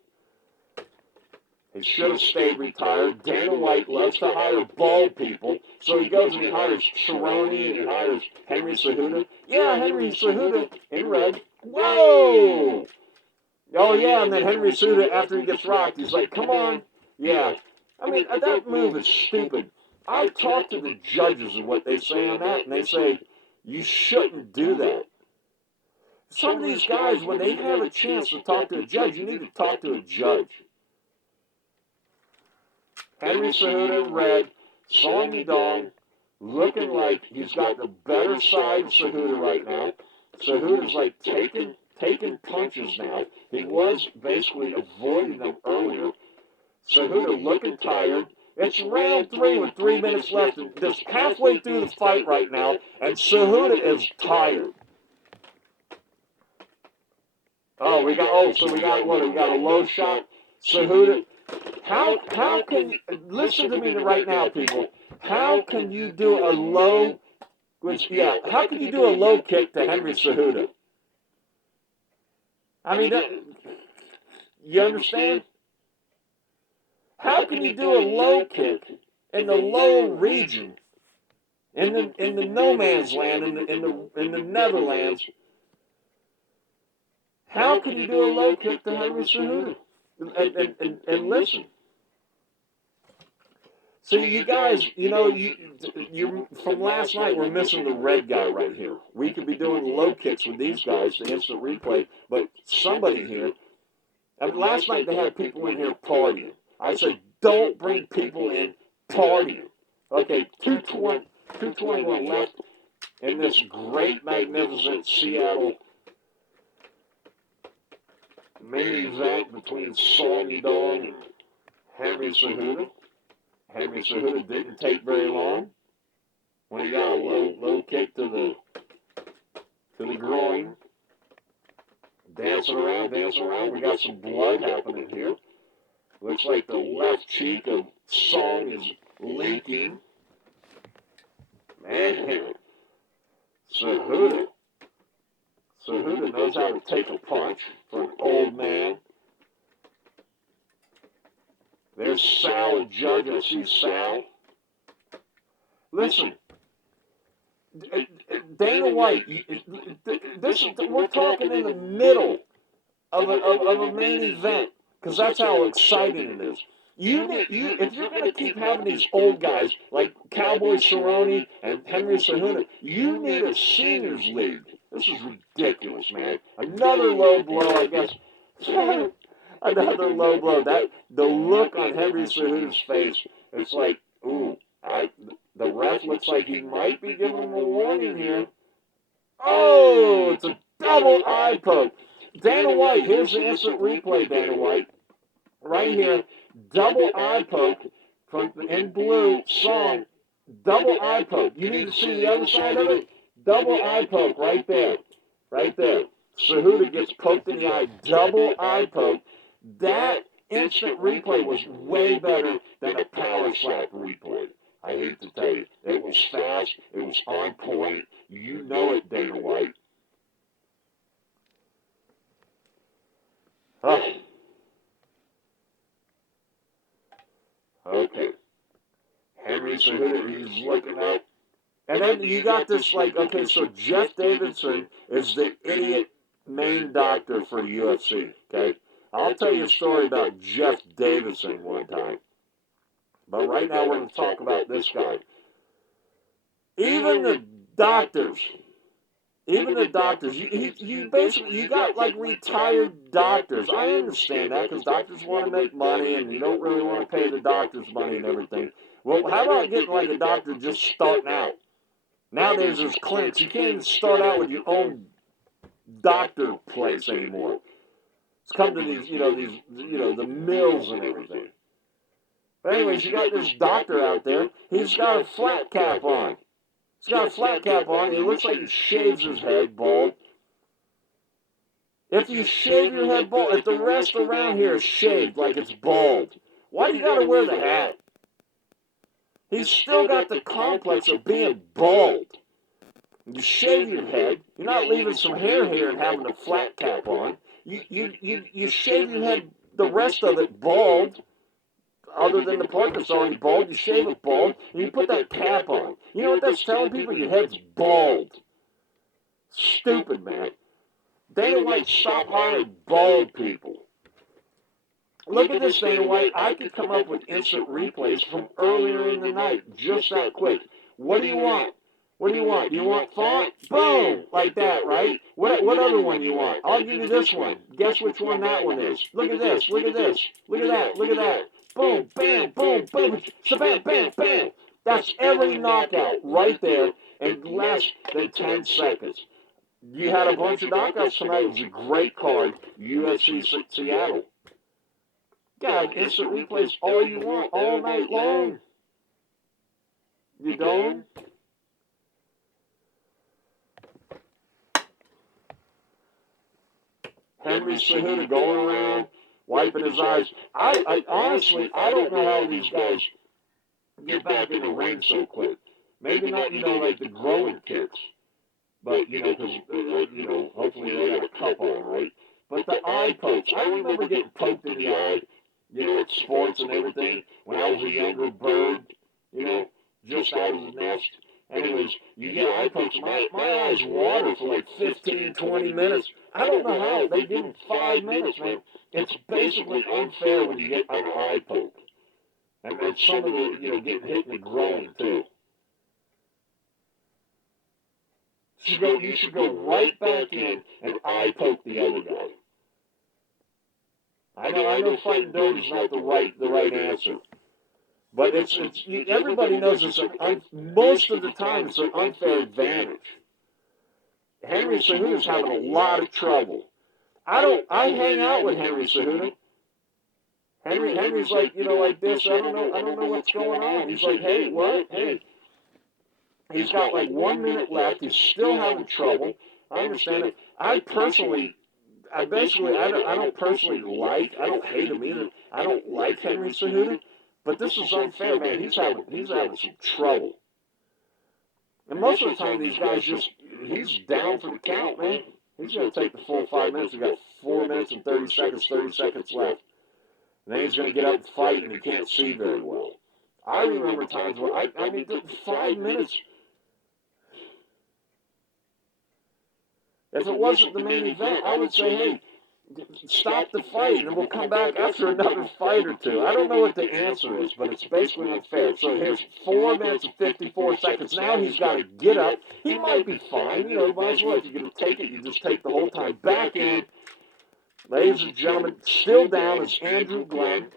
He should have stayed retired. Dana White loves to hire bald people, so he goes and he hires Cerrone and he hires Henry Cejudo. Yeah, Henry Cejudo in red. Whoa! Oh, yeah, and then Henry Cejudo, after he gets rocked, he's like, come on. Yeah. I mean, that move is stupid. I talked to the judges and what they say on that, and they say, you shouldn't do that. Some of these guys, when they have a chance to talk to a judge, you need to talk to a judge. Henry Cejudo in red, Song Yadong, looking like he's got the better side of Cejudo right now. Cejudo's like taking punches now. He was basically avoiding them earlier. Cejudo looking tired. It's round 3 with 3 minutes left. And just halfway through the fight right now, and Cejudo is tired. Oh, we got what? We got a low shot. Cejudo. How can you, listen to me right now, people? How can you do a low, how can you do a low kick to Henry Cejudo? I mean, you understand? How can you do a low kick in the low region, in the no man's land, in the Netherlands? How can you do a low kick to Henry Cejudo? And listen. So you guys, you from last night, we're missing the red guy right here. We could be doing low kicks with these guys, the instant replay, but somebody here, last night they had people in here partying. I said, don't bring people in partying. Okay, 221 left in this great, magnificent Seattle main event between Sonny Dong and Henry Cejudo. Henry Cejudo didn't take very long when he got a low kick to the groin. Dancing around. We got some blood happening here. Looks like the left cheek of Song is leaking. Man, Cejudo knows how to take a punch for an old man. There's Sal, a judge. I see Sal. Listen, Dana White, we're talking in the middle of a main event, because that's how exciting it is. If you're going to keep having these old guys like Cowboy Cerrone and Henry Cejudo, you need a seniors league. This is ridiculous, man. Another low blow, I guess. Another low blow. The look on Henry Cejudo's face, it's like, ooh, the ref looks like he might be giving him a warning here. Oh, it's a double eye poke. Dana White, here's the instant replay, Dana White. Right here, double eye poke from in blue, Song, double eye poke. You need to see the other side of it. Double eye poke right there. Right there. Cejudo gets poked in the eye, double eye poke. That instant replay was way better than a power slap replay. I hate to tell you. It was fast. It was on point. You know it, Dana White. Oh. Okay. Henry Cejudo, he's looking up. And then you got this, okay, so Jeff Davidson is the idiot main doctor for UFC, okay? I'll tell you a story about Jeff Davidson one time. But right now we're going to talk about this guy. Even the doctors, you basically, you got retired doctors. I understand that because doctors want to make money and you don't really want to pay the doctors money and everything. Well, how about getting a doctor just starting out? Nowadays there's clinics. You can't even start out with your own doctor place anymore. It's come to these, the mills and everything. But anyways, you got this doctor out there. He's got a flat cap on. He's got a flat cap on. It looks like he shaves his head bald. If you shave your head bald, if the rest around here is shaved like it's bald, why do you got to wear the hat? He's still got the complex of being bald. You shave your head. You're not leaving some hair here and having a flat cap on. You shave your head, the rest of it bald. Other than the part that's already bald, you shave it bald, and you put that cap on. You know what that's telling people? Your head's bald. Stupid, man. Dana White, stop hiring bald people. Look at this, Dana White. I could come up with instant replays from earlier in the night, just that quick. What do you want? What do you want? You want font? Boom! Like that, right? What other one you want? I'll give you this one. Guess which one that one is. Look at this. Look at this. Look at that. Look at that. Boom, bam, boom, boom, bam, bam, bam. That's every knockout right there in less than 10 seconds. You had a bunch of knockouts tonight. It was a great card. UFC Seattle. can have instant replays all you want, all night long. You don't? Henry Cejudo going around, wiping his eyes. I honestly, I don't know how these guys get back in the ring so quick. Maybe not, like the growing kicks. But, because, hopefully they got a cup on, right? But the eye pokes. I remember getting poked in the eye, at sports and everything when I was a younger bird, just out of the nest. Anyways, you get eye pokes. My eyes water for like 15, 20 minutes. I don't know how. They give them 5 minutes, man. It's basically unfair when you get an eye poke. And some of the, getting hit in the groin, too. You should go right back in and eye poke the other guy. I know fighting dirty is not the right answer. But everybody knows most of the time it's an unfair advantage. Henry Cejudo's having a lot of trouble. I hang out with Henry Cejudo. Henry's like, like this, I don't know what's going on. He's like, hey, what? Hey. He's got like 1 minute left. He's still having trouble. I understand it. I don't personally like, I don't hate him either. I don't like Henry Cejudo, but this is unfair, man. He's having some trouble. And most of the time, these guys he's down for the count, man. He's going to take the full 5 minutes. We've got 4 minutes and 30 seconds left. And then he's going to get up and fight, and he can't see very well. I remember times where, 5 minutes. If it wasn't the main event, I would say, hey, stop the fight, and we'll come back after another fight or two. I don't know what the answer is, but it's basically unfair. So here's 4 minutes and 54 seconds. Now he's got to get up. He might be fine. Might as well. If you're going to take it, you just take the whole time. Back in. Ladies and gentlemen, still down is Andrew Glenn.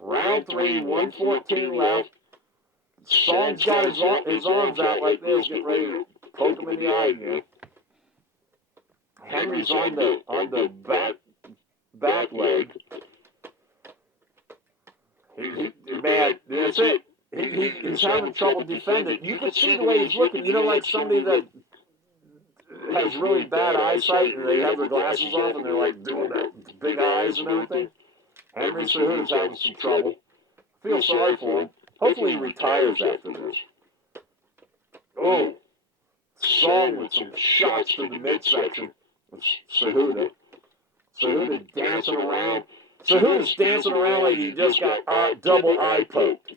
Round 3, 1:14 left. Sean's got his arms out like this, getting ready to poke him in the eye again. Henry's on the back leg. Man, that's it. He's having trouble defending. You can see the way he's looking. Like somebody that has really bad eyesight and they have their glasses off and they're like doing that big eyes and everything. Henry Cejudo's having some trouble. I feel sorry for him. Hopefully he retires after this. Oh, Song with some shots to the midsection of Cejudo. Cejudo dancing around. Cejudo's dancing around like he just got double eye poked.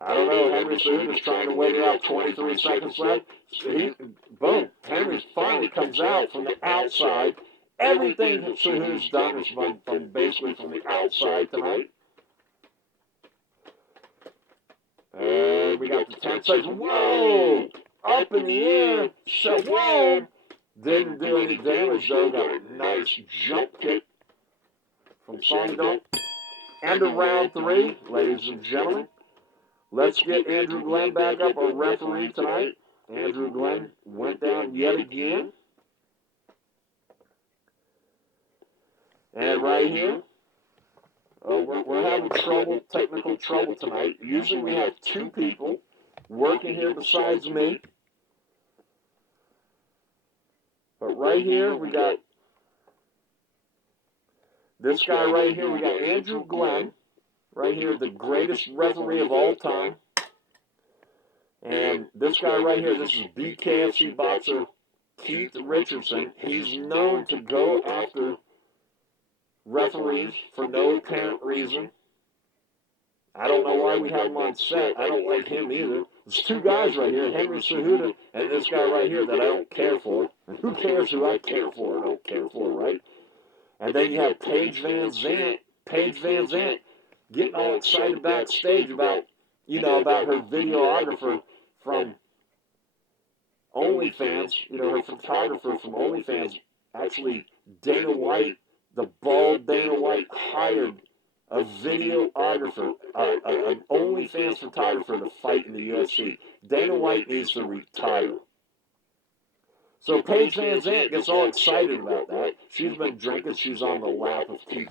I don't know. Henry Cejudo's trying to wait it out. 23 seconds left. Boom. Henry finally comes out from the outside. Everything that Cejudo's done is basically from the outside tonight. And we got the 10 seconds. Whoa! Up in the air. Whoa! Didn't do any damage, though. Got a nice jump kick from Song. End of round 3, ladies and gentlemen. Let's get Andrew Glenn back up, our referee tonight. Andrew Glenn went down yet again. And right here, we're having technical trouble tonight. Usually we have 2 people working here besides me. But right here, we got this guy right here. We got Andrew Glenn. Right here, the greatest referee of all time. And this guy right here, this is BKFC boxer Keith Richardson. He's known to go after referees for no apparent reason. I don't know why we have him on set. I don't like him either. There's 2 guys right here, Henry Cejudo and this guy right here that I don't care for. And who cares who I care for or don't care for, right? And then you have Paige Van Zandt. Getting all excited backstage about her videographer from OnlyFans, her photographer from OnlyFans. Actually, Dana White, the bald Dana White, hired a videographer, an OnlyFans photographer to fight in the UFC. Dana White needs to retire. So Paige Van Zandt gets all excited about that. She's been drinking. She's on the lap of Keith